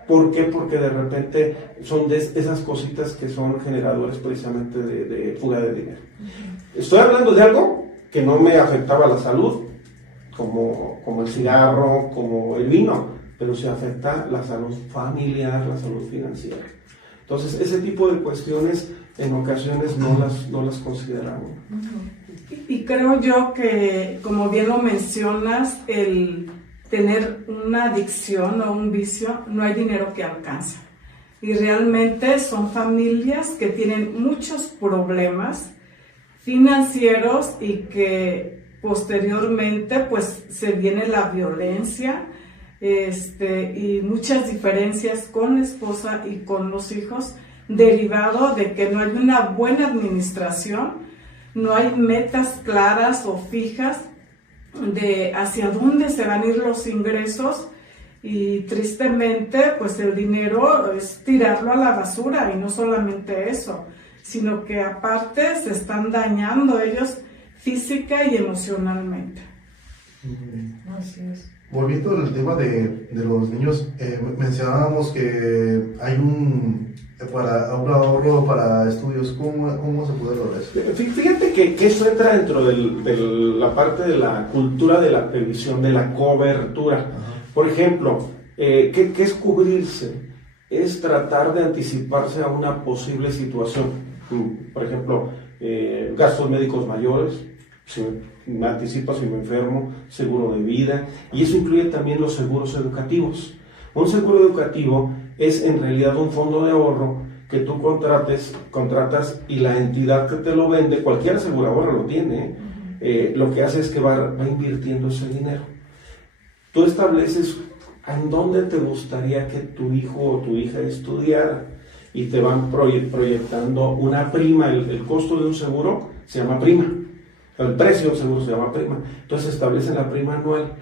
¿Por qué? Porque de repente son de esas cositas que son generadores precisamente de fuga de dinero. Estoy hablando de algo que no me afectaba a la salud, como el cigarro, como el vino, pero sí afecta la salud familiar, la salud financiera. Entonces, ese tipo de cuestiones en ocasiones no las consideramos. Y creo yo que, como bien lo mencionas, el tener una adicción o un vicio, no hay dinero que alcance. Y realmente son familias que tienen muchos problemas financieros y que posteriormente pues se viene la violencia y muchas diferencias con la esposa y con los hijos, derivado de que no hay una buena administración, no hay metas claras o fijas de hacia dónde se van a ir los ingresos, y tristemente pues el dinero es tirarlo a la basura. Y no solamente eso, sino que aparte se están dañando ellos física y emocionalmente. Así es. Volviendo al tema de los niños, mencionábamos que hay un ahorro para estudios. ¿Cómo se puede lograr eso? Fíjate que eso entra dentro de la parte de la cultura de la previsión, de la cobertura. Ajá. Por ejemplo, ¿qué es cubrirse? Es tratar de anticiparse a una posible situación. Por ejemplo, gastos médicos mayores, si me anticipo, si me enfermo, seguro de vida, y eso incluye también los seguros educativos. Un seguro educativo es en realidad un fondo de ahorro que tú contratas y la entidad que te lo vende, cualquier aseguradora lo tiene, lo que hace es que va invirtiendo ese dinero. Tú estableces en dónde te gustaría que tu hijo o tu hija estudiara y te van proyectando una prima. El costo de un seguro se llama prima, el precio del seguro se llama prima. Entonces establecen la prima anual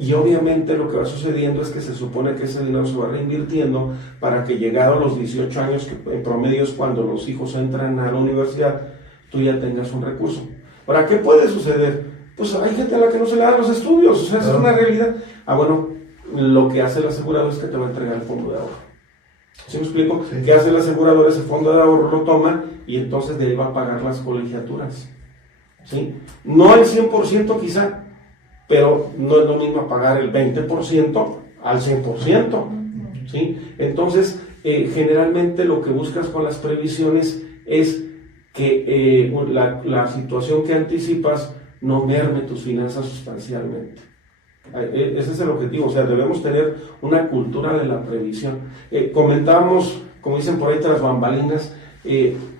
Y obviamente lo que va sucediendo es que se supone que ese dinero se va reinvirtiendo para que llegado a los 18 años, que en promedio es cuando los hijos entran a la universidad, tú ya tengas un recurso. Ahora, ¿qué puede suceder? Pues hay gente a la que no se le dan los estudios, o sea, es una realidad. Bueno, lo que hace el asegurador es que te va a entregar el fondo de ahorro. ¿Sí me explico? Sí. ¿Qué hace el asegurador? Ese fondo de ahorro lo toma y entonces de ahí va a pagar las colegiaturas. ¿Sí? No al 100% quizá, pero no es lo mismo pagar el 20% al 100%. ¿Sí? Entonces, generalmente lo que buscas con las previsiones es que la situación que anticipas no merme tus finanzas sustancialmente. Ese es el objetivo, o sea, debemos tener una cultura de la previsión. Comentábamos, como dicen por ahí tras bambalinas,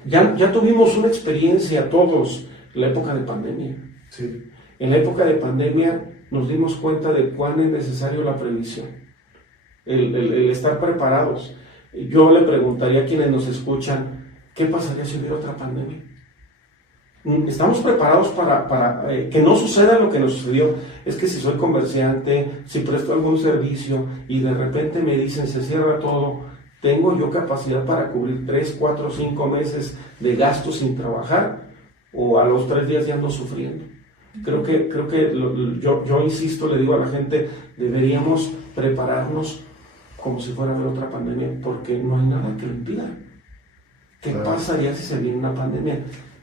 ya tuvimos una experiencia todos en la época de pandemia. Sí. En la época de pandemia nos dimos cuenta de cuán es necesario la previsión, el estar preparados. Yo le preguntaría a quienes nos escuchan, ¿qué pasaría si hubiera otra pandemia? ¿Estamos preparados para que no suceda lo que nos sucedió? Es que si soy comerciante, si presto algún servicio y de repente me dicen se cierra todo, ¿tengo yo capacidad para cubrir 3, 4, 5 meses de gastos sin trabajar? ¿O a los 3 días ya ando sufriendo? Creo que yo insisto, le digo a la gente, deberíamos prepararnos como si fuera a haber otra pandemia, porque no hay nada que lo impida. ¿Qué pasaría si se viene una pandemia?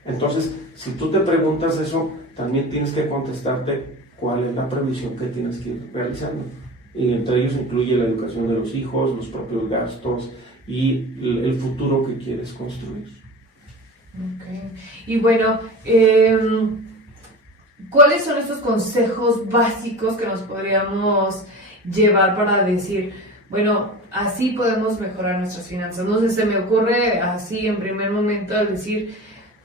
Entonces, si tú te preguntas eso, también tienes que contestarte cuál es la previsión que tienes que ir realizando. Y entre ellos incluye la educación de los hijos, los propios gastos y el futuro que quieres construir. Okay. Y bueno, ¿cuáles son estos consejos básicos que nos podríamos llevar para decir, bueno, así podemos mejorar nuestras finanzas? No sé, se me ocurre así en primer momento el decir,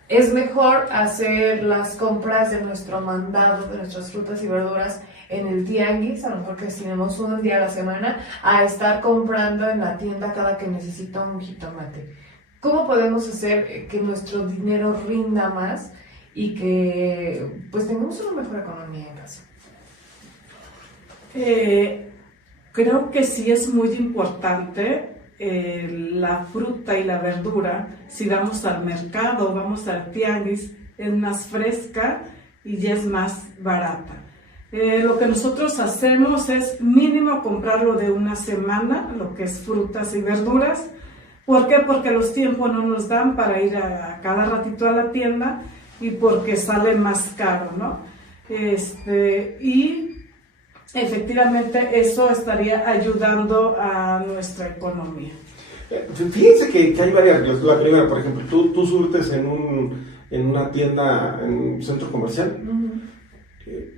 es mejor hacer las compras de nuestro mandado, de nuestras frutas y verduras en el tianguis, a lo mejor que destinemos un día a la semana, a estar comprando en la tienda cada que necesito un jitomate. ¿Cómo podemos hacer que nuestro dinero rinda más y que pues tengamos una mejor economía en casa? Creo que sí es muy importante la fruta y la verdura. Si vamos al mercado, vamos al tianguis, es más fresca y ya es más barata. Lo que nosotros hacemos es mínimo comprarlo de una semana, lo que es frutas y verduras. ¿Por qué? Porque los tiempos no nos dan para ir a cada ratito a la tienda y porque sale más caro, ¿no? Y efectivamente eso estaría ayudando a nuestra economía. Fíjense que hay varias reglas. La primera, por ejemplo, tú surtes en una tienda, en un centro comercial,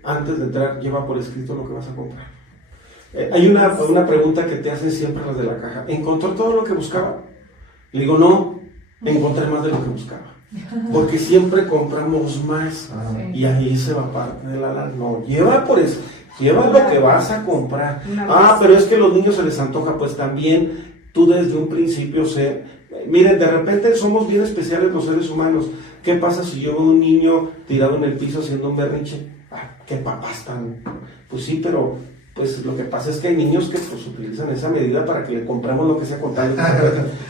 antes de entrar lleva por escrito lo que vas a comprar. Hay una pregunta que te hacen siempre las de la caja. ¿Encontró todo lo que buscaba? Le digo, no, encontré más de lo que buscaba. Porque siempre compramos más. Y ahí se va parte de la... No, lleva por eso. Lleva lo que vas a comprar. Pero es que a los niños se les antoja. Pues también tú desde un principio miren, de repente somos bien especiales los seres humanos. ¿Qué pasa si yo veo un niño tirado en el piso haciendo un berrinche? ¿Qué papás tan...? Pues sí, pero pues lo que pasa es que hay niños que pues utilizan esa medida para que le compremos lo que sea con tal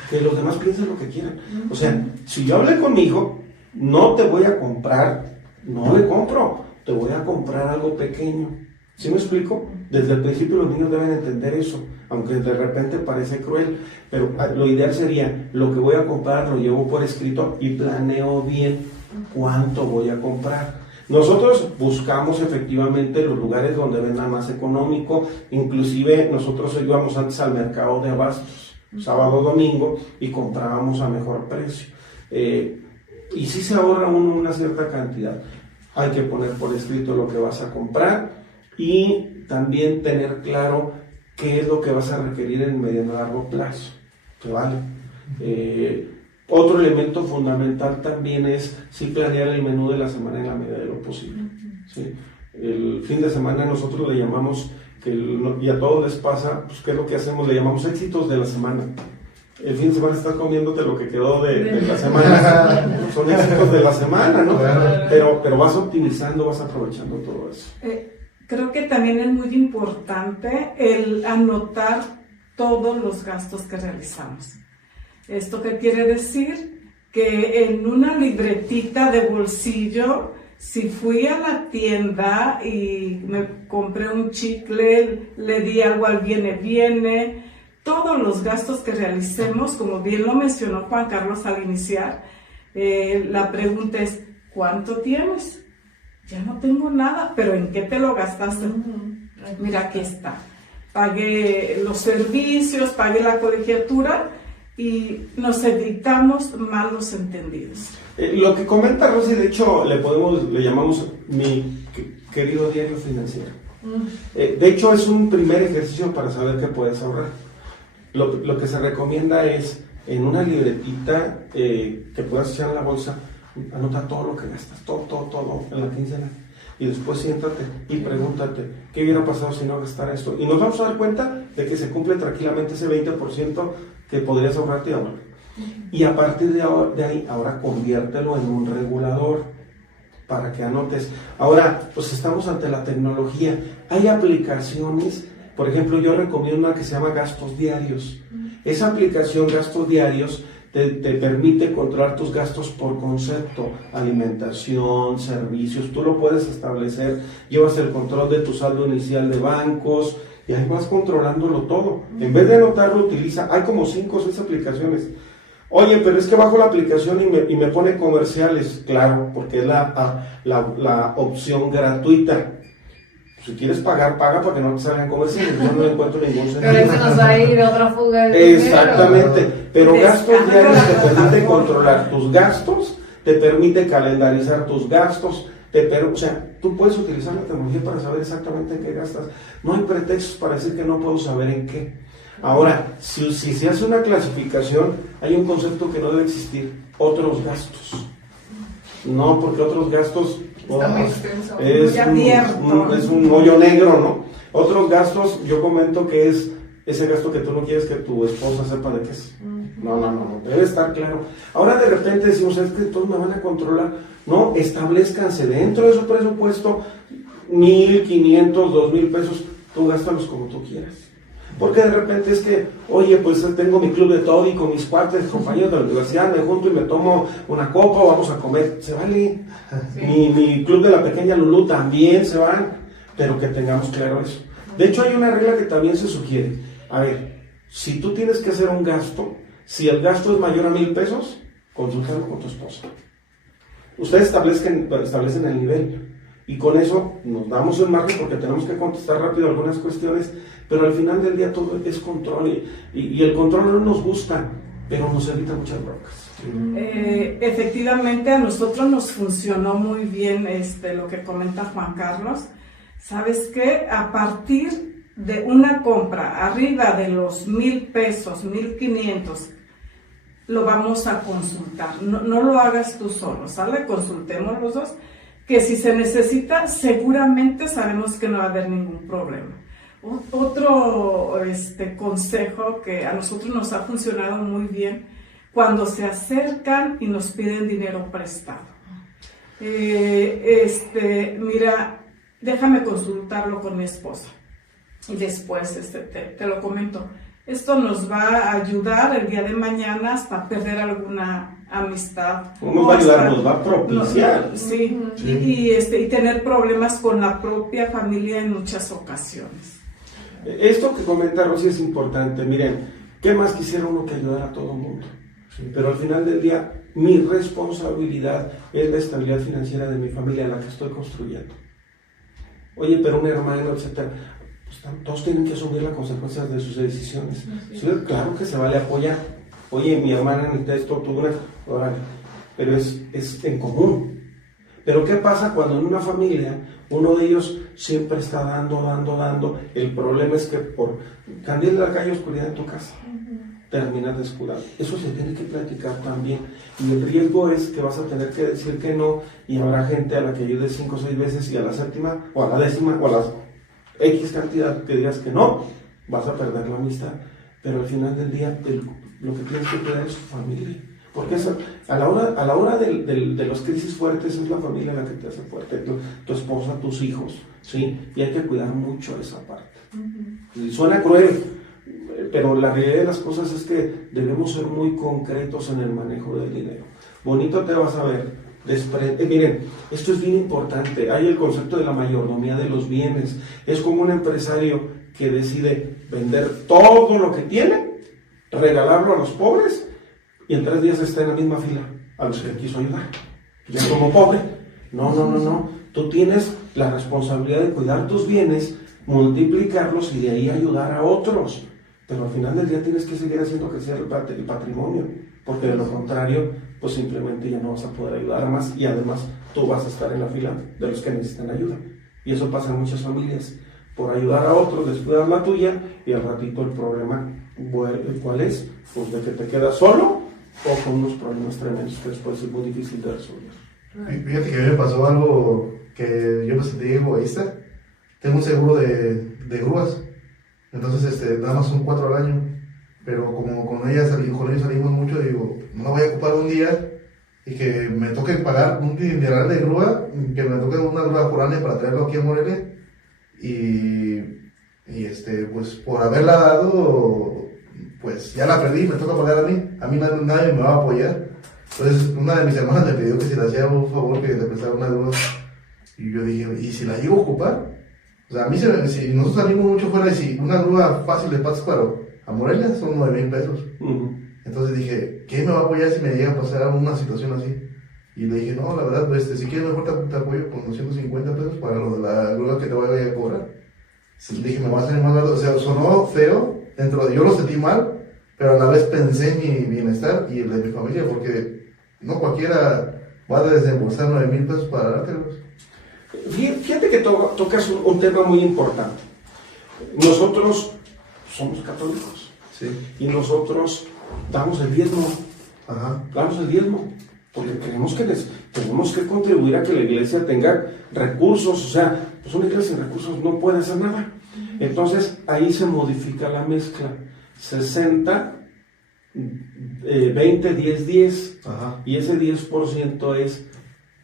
que los demás piensen lo que quieran. O sea, si yo hablé con mi hijo, no te voy a comprar, no le compro, te voy a comprar algo pequeño. ¿Sí me explico? Desde el principio los niños deben entender eso, aunque de repente parece cruel, pero lo ideal sería, lo que voy a comprar lo llevo por escrito y planeo bien cuánto voy a comprar. Nosotros buscamos efectivamente los lugares donde venda más económico, inclusive nosotros íbamos antes al mercado de abastos, sábado, domingo, y comprábamos a mejor precio. Y sí se ahorra uno una cierta cantidad. Hay que poner por escrito lo que vas a comprar y también tener claro qué es lo que vas a requerir en mediano a largo plazo. ¿Te vale? Otro elemento fundamental también es sí planear el menú de la semana en la medida de lo posible. ¿Sí? El fin de semana nosotros le llamamos, y a todos les pasa, pues ¿qué es lo que hacemos? Le llamamos éxitos de la semana. El fin de semana estás comiéndote lo que quedó de la semana. Son éxitos de la semana, ¿no? Pero vas optimizando, vas aprovechando todo eso. creo que también es muy importante el anotar todos los gastos que realizamos. ¿Esto qué quiere decir? Que en una libretita de bolsillo, si fui a la tienda y me compré un chicle, le di algo al viene, todos los gastos que realicemos, como bien lo mencionó Juan Carlos al iniciar, la pregunta es, ¿cuánto tienes? Ya no tengo nada, pero ¿en qué te lo gastaste? Mira, aquí está. Pagué los servicios, pagué la colegiatura y nos evitamos malos entendidos. Lo que comenta Rosy, de hecho, le llamamos mi querido diario financiero. De hecho, es un primer ejercicio para saber qué puedes ahorrar. Lo que se recomienda es, en una libretita que puedas echar en la bolsa, anota todo lo que gastas, todo en la quincena. Y después siéntate y pregúntate, ¿qué hubiera pasado si no gastara esto? Y nos vamos a dar cuenta de que se cumple tranquilamente ese 20% que podrías ahorrarte ahora. Y a partir de ahí, ahora conviértelo en un regulador para que anotes. Ahora, pues estamos ante la tecnología. Hay aplicaciones, por ejemplo, yo recomiendo una que se llama Gastos Diarios. Esa aplicación, Gastos Diarios, te permite controlar tus gastos por concepto, alimentación, servicios, tú lo puedes establecer, llevas el control de tu saldo inicial de bancos y ahí vas controlándolo todo. En vez de anotarlo, hay como 5 o 6 aplicaciones. Oye, pero es que bajo la aplicación y me pone comerciales, claro, porque es la opción gratuita. Si quieres pagar, paga para que no te salgan comerciales. Yo no encuentro ningún sentido. Pero eso nos va a ir de otra fuga. Exactamente. Pero gastos diarios te permite controlar tus gastos, te permite calendarizar tus gastos, o sea, tú puedes utilizar la tecnología para saber exactamente en qué gastas. No hay pretextos para decir que no puedo saber en qué. Ahora, si se hace una clasificación, hay un concepto que no debe existir: otros gastos. No, porque otros gastos es un hoyo negro, ¿no? Otros gastos, yo comento que es ese gasto que tú no quieres que tu esposa sepa de qué es. No, debe estar claro. Ahora de repente decimos, es que todos me van a controlar. No, establezcanse dentro de su presupuesto 1,500, 2,000 pesos, tú gástalos como tú quieras. Porque de repente es que, oye, pues tengo mi club de todo y con mis cuates, compañeros de la universidad, me junto y me tomo una copa o vamos a comer. Se vale. Sí. Mi club de la pequeña Lulú también se van, pero que tengamos claro eso. De hecho, hay una regla que también se sugiere. A ver, si tú tienes que hacer un gasto, si el gasto es mayor a 1,000 pesos, consúltalo con tu esposa. Ustedes establecen el nivel. Y con eso nos damos el margen porque tenemos que contestar rápido algunas cuestiones, pero al final del día todo es control y el control no nos gusta, pero nos evita muchas broncas. Efectivamente, a nosotros nos funcionó muy bien lo que comenta Juan Carlos. ¿Sabes qué? A partir de una compra arriba de los 1,000 pesos, 1,500, lo vamos a consultar. No lo hagas tú solo, ¿sale? Consultemos los dos, que si se necesita, seguramente sabemos que no va a haber ningún problema. Otro consejo que a nosotros nos ha funcionado muy bien, cuando se acercan y nos piden dinero prestado. Mira, déjame consultarlo con mi esposa y después te lo comento. Esto nos va a ayudar el día de mañana hasta perder alguna amistad. Nos va a ayudar, nos va a propiciar. Sí. Y tener problemas con la propia familia en muchas ocasiones. Esto que comenta Rosy es importante. Miren, ¿qué más quisiera uno que ayudar a todo el mundo? Sí. Pero al final del día, mi responsabilidad es la estabilidad financiera de mi familia, la que estoy construyendo. Oye, pero un hermano, etcétera. Todos tienen que asumir las consecuencias de sus decisiones. Sí, claro que se vale apoyar. Oye, mi hermana necesita esto, tú órale. Pero es en común. Pero ¿qué pasa cuando en una familia uno de ellos siempre está dando? El problema es que por candil de la calle, oscuridad en tu casa, terminas descuidado. Eso se tiene que platicar también. Y el riesgo es que vas a tener que decir que no, y habrá gente a la que ayudes 5 o 6 veces y a la 7ª o a la 10ª o a las X cantidad que digas que no, vas a perder la amistad. Pero al final del día, lo que tienes que cuidar es tu familia. Porque a la hora de las crisis fuertes es la familia la que te hace fuerte, tu esposa, tus hijos, ¿sí? Y hay que cuidar mucho esa parte. Y suena cruel, pero la realidad de las cosas es que debemos ser muy concretos en el manejo del dinero. Bonito te vas a ver. Miren, esto es bien importante. Hay el concepto de la mayordomía de los bienes. Es como un empresario que decide vender todo lo que tiene, regalarlo a los pobres y en 3 días está en la misma fila a los que quiso ayudar. Ya como pobre. No. Tú tienes la responsabilidad de cuidar tus bienes, multiplicarlos y de ahí ayudar a otros. Pero al final del día tienes que seguir haciendo crecer el patrimonio, porque de lo contrario, pues simplemente ya no vas a poder ayudar a más y además tú vas a estar en la fila de los que necesitan ayuda. Y eso pasa en muchas familias. Por ayudar a otros descuidas la tuya y al ratito el problema, ¿cuál es? Pues de que te quedas solo o con unos problemas tremendos que después es muy difícil de resolver. Fíjate que a mí me pasó algo que yo me sentí egoísta. Tengo un seguro de grúas, entonces nada más son 4 al año, pero como con ellos salimos mucho, digo, no voy a ocupar un día y que me toque pagar un dineral de grúa, que me toque una grúa foránea para traerlo aquí a Morelia, y pues por haberla dado, pues ya la perdí, me toca pagar a mí nadie me va a apoyar. Entonces una de mis hermanas me pidió que si le hacía un favor que le prestara una grúa, y yo dije, ¿y si la llego a ocupar? O sea, a mí si nosotros salimos mucho fuera, y si una grúa fácil de Pátzcuaro a Morelia son 9,000 pesos. Entonces dije, ¿quién me va a apoyar si me llega a pasar una situación así? Y le dije, no, la verdad, si quieres mejor te apoyo con 250 pesos para lo de la grúa que te voy a cobrar. Sí, dije, me va a salir más barato. O sea, sonó feo, yo lo sentí mal, pero a la vez pensé en mi bienestar y el de mi familia, porque no cualquiera va a desembolsar 9,000 pesos para dártelos. Fíjate que tocas un tema muy importante. Nosotros somos católicos, sí, y nosotros damos el diezmo. Ajá. Damos el diezmo porque creemos que tenemos que contribuir a que la iglesia tenga recursos. O sea, pues una iglesia sin recursos no puede hacer nada. Entonces ahí se modifica la mezcla: 60, 20, 10, 10. Ajá. Y ese 10% es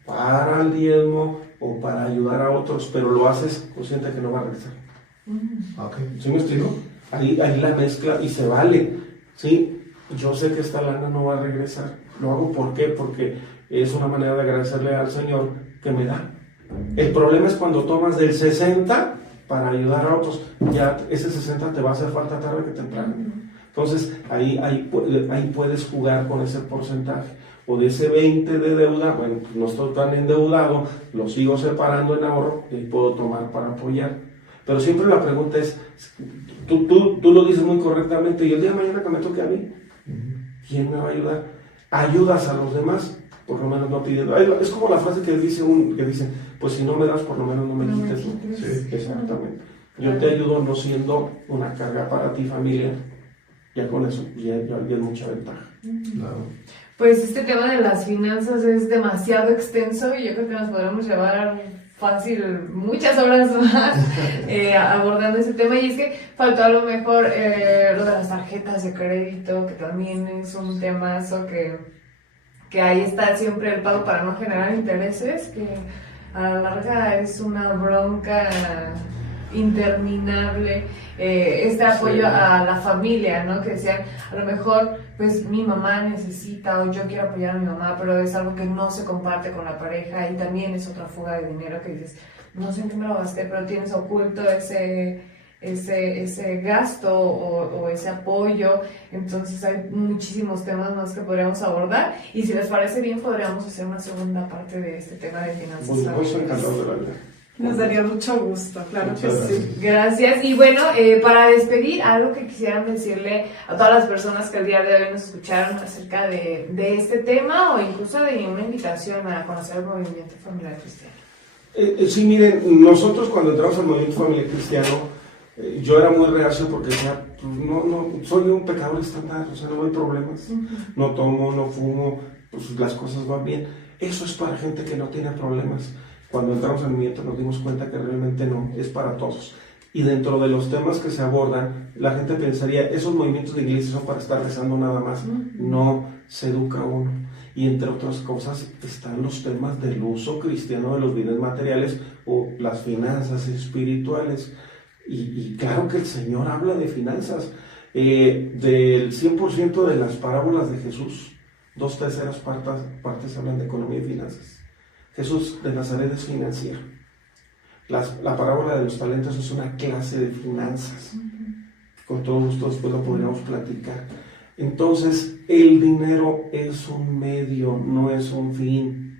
para el diezmo o para ayudar a otros, pero lo haces consciente de que no va a regresar. Okay. ¿Sí me explico? Ahí la mezcla y se vale, ¿sí? Yo sé que esta lana no va a regresar. Lo hago ¿por qué? Porque es una manera de agradecerle al Señor que me da. El problema es cuando tomas del 60 para ayudar a otros. Ya ese 60 te va a hacer falta tarde que temprano. Entonces ahí puedes jugar con ese porcentaje. O de ese 20 de deuda, bueno, pues no estoy tan endeudado, lo sigo separando en ahorro y puedo tomar para apoyar. Pero siempre la pregunta es, tú lo dices muy correctamente, y el día de mañana que me toque a mí, ¿quién me va a ayudar? Ayudas a los demás, por lo menos no pidiendo. Es como la frase que dicen, pues si no me das, por lo menos no me quites. Sí, exactamente. Yo te ayudo no siendo una carga para ti, familia. Ya con eso, ya es mucha ventaja. Claro. Pues este tema de las finanzas es demasiado extenso y yo creo que nos podremos llevar fácil muchas horas más abordando ese tema. Y es que faltó a lo mejor lo de las tarjetas de crédito, que también es un temazo que ahí está siempre el pago para no generar intereses, que a la larga es una bronca interminable. Este apoyo a la familia, ¿no? Que decían, a lo mejor pues mi mamá necesita o yo quiero apoyar a mi mamá, pero es algo que no se comparte con la pareja y también es otra fuga de dinero que dices, no sé en qué me lo gasté, pero tienes oculto ese gasto o ese apoyo. Entonces hay muchísimos temas más que podríamos abordar y si les parece bien podríamos hacer una segunda parte de este tema de finanzas familiares. Nos daría mucho gusto, claro que sí. Gracias. Y bueno, para despedir, algo que quisieran decirle a todas las personas que el día de hoy nos escucharon acerca de este tema o incluso de una invitación a conocer el movimiento familiar cristiano. Sí, miren, nosotros cuando entramos al movimiento familiar cristiano, yo era muy reacio porque decía, pues, no, soy un pecador estándar, o sea, no hay problemas, no tomo, no fumo, pues las cosas van bien. Eso es para gente que no tiene problemas. Cuando entramos al movimiento nos dimos cuenta que realmente no, es para todos. Y dentro de los temas que se abordan, la gente pensaría, esos movimientos de iglesia son para estar rezando nada más. No, se educa uno. Y entre otras cosas están los temas del uso cristiano de los bienes materiales o las finanzas espirituales. Y claro que el Señor habla de finanzas. Del 100% de las parábolas de Jesús, 2/3 partes hablan de economía y finanzas. Jesús de Nazaret es financiero. La parábola de los talentos es una clase de finanzas. Con todo gusto después lo podríamos platicar. Entonces, el dinero es un medio, no es un fin.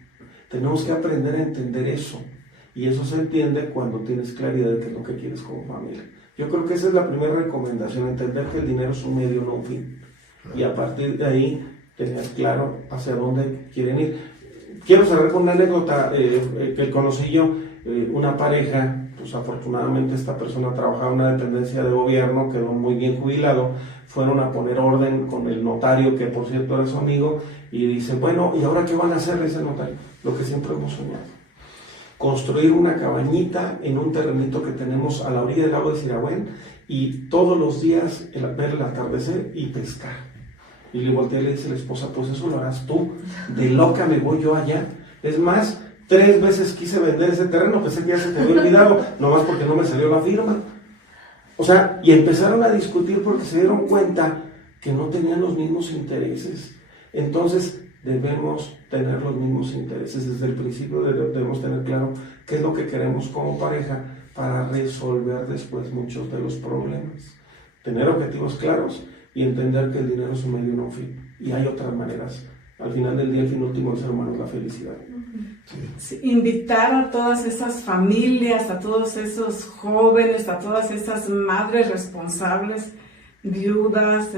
Tenemos que aprender a entender eso. Y eso se entiende cuando tienes claridad de qué es lo que quieres como familia. Yo creo que esa es la primera recomendación, entender que el dinero es un medio, no un fin. Y a partir de ahí, tener claro hacia dónde quieren ir. Quiero cerrar con una anécdota que conocí yo. Una pareja, pues afortunadamente esta persona trabajaba en una dependencia de gobierno, quedó muy bien jubilado, fueron a poner orden con el notario, que por cierto era su amigo, y dice, bueno, ¿y ahora qué van a hacer? Le dice el notario, lo que siempre hemos soñado, construir una cabañita en un terrenito que tenemos a la orilla del lago de Sirahuén, y todos los días ver el atardecer y pescar. Y le voltea y le dice a la esposa, pues eso lo harás tú, de loca me voy yo allá. Es más, 3 veces quise vender ese terreno, pensé que ya se te había olvidado, nomás porque no me salió la firma. O sea, y empezaron a discutir porque se dieron cuenta que no tenían los mismos intereses. Entonces, debemos tener los mismos intereses. Desde el principio debemos tener claro qué es lo que queremos como pareja para resolver después muchos de los problemas. Tener objetivos claros y entender que el dinero es un medio y no un fin. Y hay otras maneras. Al final del día, el fin último del ser humano es la felicidad. Sí, invitar a todas esas familias, a todos esos jóvenes, a todas esas madres responsables, viudas,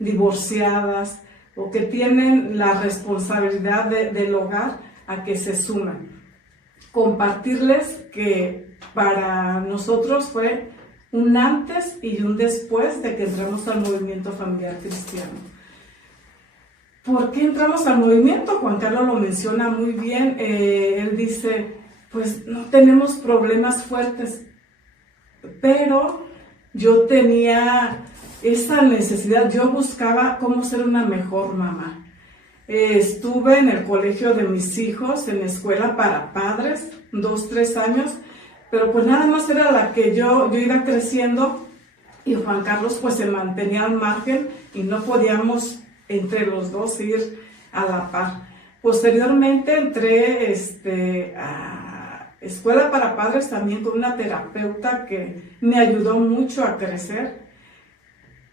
divorciadas, o que tienen la responsabilidad del hogar, a que se sumen. Compartirles que para nosotros fue un antes y un después de que entramos al movimiento familiar cristiano. ¿Por qué entramos al movimiento? Juan Carlos lo menciona muy bien. Él dice, pues no tenemos problemas fuertes, pero yo tenía esa necesidad, yo buscaba cómo ser una mejor mamá. Estuve en el colegio de mis hijos, en escuela para padres, 2-3 años, pero pues nada más era la que yo iba creciendo, y Juan Carlos pues se mantenía al margen y no podíamos entre los dos ir a la par. Posteriormente entré a escuela para padres también con una terapeuta que me ayudó mucho a crecer,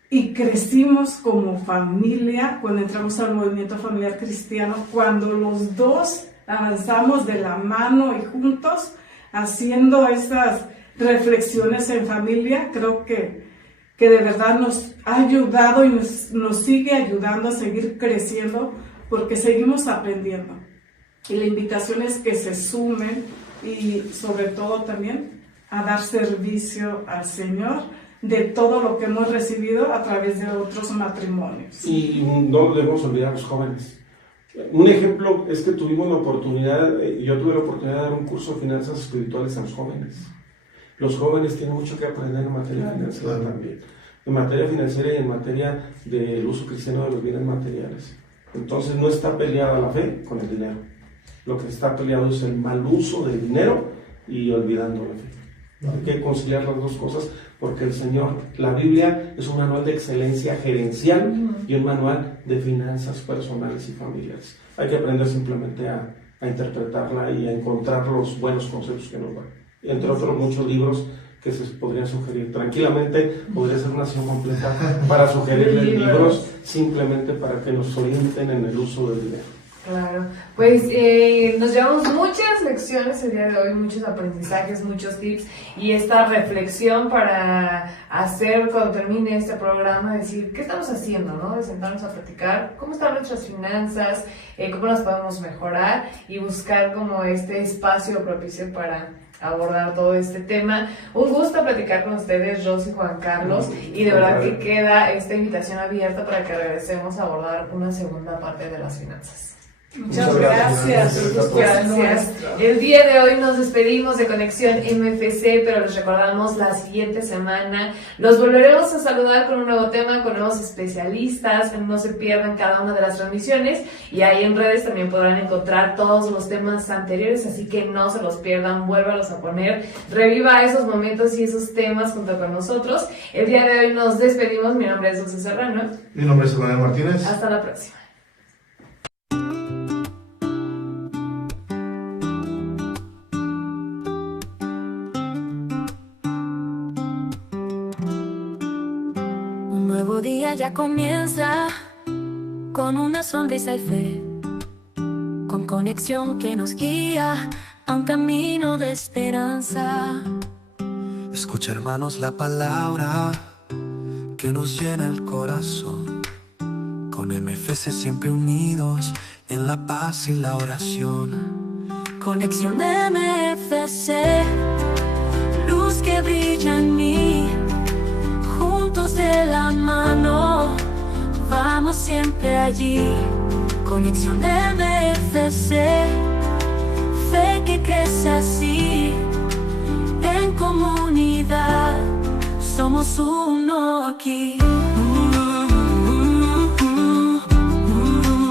y crecimos como familia cuando entramos al movimiento familiar cristiano, cuando los dos avanzamos de la mano y juntos haciendo esas reflexiones en familia. Creo que de verdad nos ha ayudado y nos sigue ayudando a seguir creciendo, porque seguimos aprendiendo. Y la invitación es que se sumen, y sobre todo también a dar servicio al Señor de todo lo que hemos recibido a través de otros matrimonios. Y no debemos olvidar a los jóvenes. Un ejemplo es que yo tuve la oportunidad de dar un curso de finanzas espirituales a los jóvenes. Los jóvenes tienen mucho que aprender en materia financiera también. En materia financiera y en materia del uso cristiano de los bienes materiales. Entonces no está peleada la fe con el dinero. Lo que está peleado es el mal uso del dinero y olvidando la fe. Hay que conciliar las dos cosas, porque el Señor, la Biblia es un manual de excelencia gerencial y un manual de finanzas personales y familiares. Hay que aprender simplemente a interpretarla y a encontrar los buenos conceptos que nos dan. Entre otros muchos libros que se podrían sugerir. Tranquilamente podría ser una sesión completa para sugerirles libros simplemente para que nos orienten en el uso del dinero. Claro, pues nos llevamos muchas lecciones el día de hoy, muchos aprendizajes, muchos tips, y esta reflexión para hacer cuando termine este programa, decir qué estamos haciendo, ¿no? De sentarnos a platicar cómo están nuestras finanzas, cómo las podemos mejorar, y buscar como este espacio propicio para abordar todo este tema. Un gusto platicar con ustedes, Ros y Juan Carlos, y de verdad que queda esta invitación abierta para que regresemos a abordar una segunda parte de las finanzas. Muchas gracias. Gracias. El día de hoy nos despedimos de Conexión MFC, pero les recordamos la siguiente semana. Los volveremos a saludar con un nuevo tema, con nuevos especialistas. No se pierdan cada una de las transmisiones. Y ahí en redes también podrán encontrar todos los temas anteriores, así que no se los pierdan, vuélvalos a poner. Reviva esos momentos y esos temas junto con nosotros. El día de hoy nos despedimos. Mi nombre es Dulce Serrano. Mi nombre es Emanuel Martínez. Hasta la próxima. Un nuevo día ya comienza con una sonrisa y fe, con conexión que nos guía a un camino de esperanza. Escucha, hermanos, la palabra que nos llena el corazón. Con MFC siempre unidos en la paz y la oración. Conexión MFC, luz que brilla en mí. Juntos de la mano, vamos siempre allí. Conexión MFC, fe que crece así. En comunidad, somos uno aquí.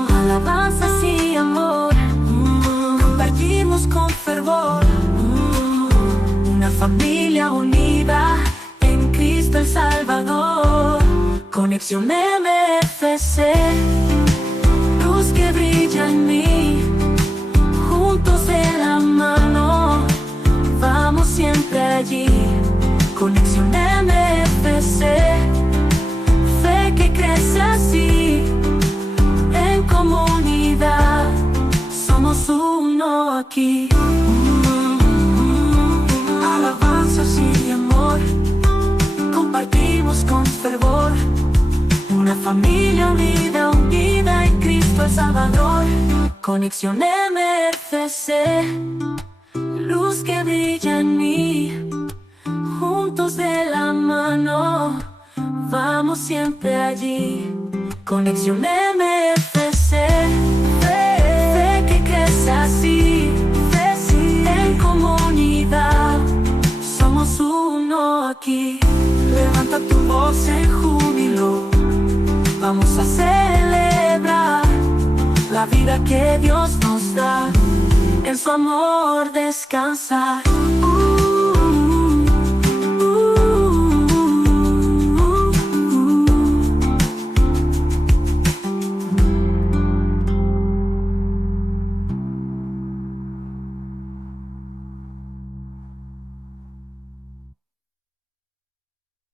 Alabanzas y amor, compartimos con fervor. Una familia unida en Cristo el Salvador. Conexión MFC, luz que brilla en mí. Juntos de la mano, vamos siempre allí. Conexión MFC, fe que crece así. En comunidad, somos uno aquí. Alabanzas y amor, compartimos con fervor. Una familia unida en Cristo el Salvador. Conexión MFC, luz que brilla en mí. Juntos de la mano, vamos siempre allí. Conexión MFC, fe que crece así. En comunidad, somos uno aquí. Levanta tu voz en júbilo, vamos a celebrar la vida que Dios nos da. En su amor descansar.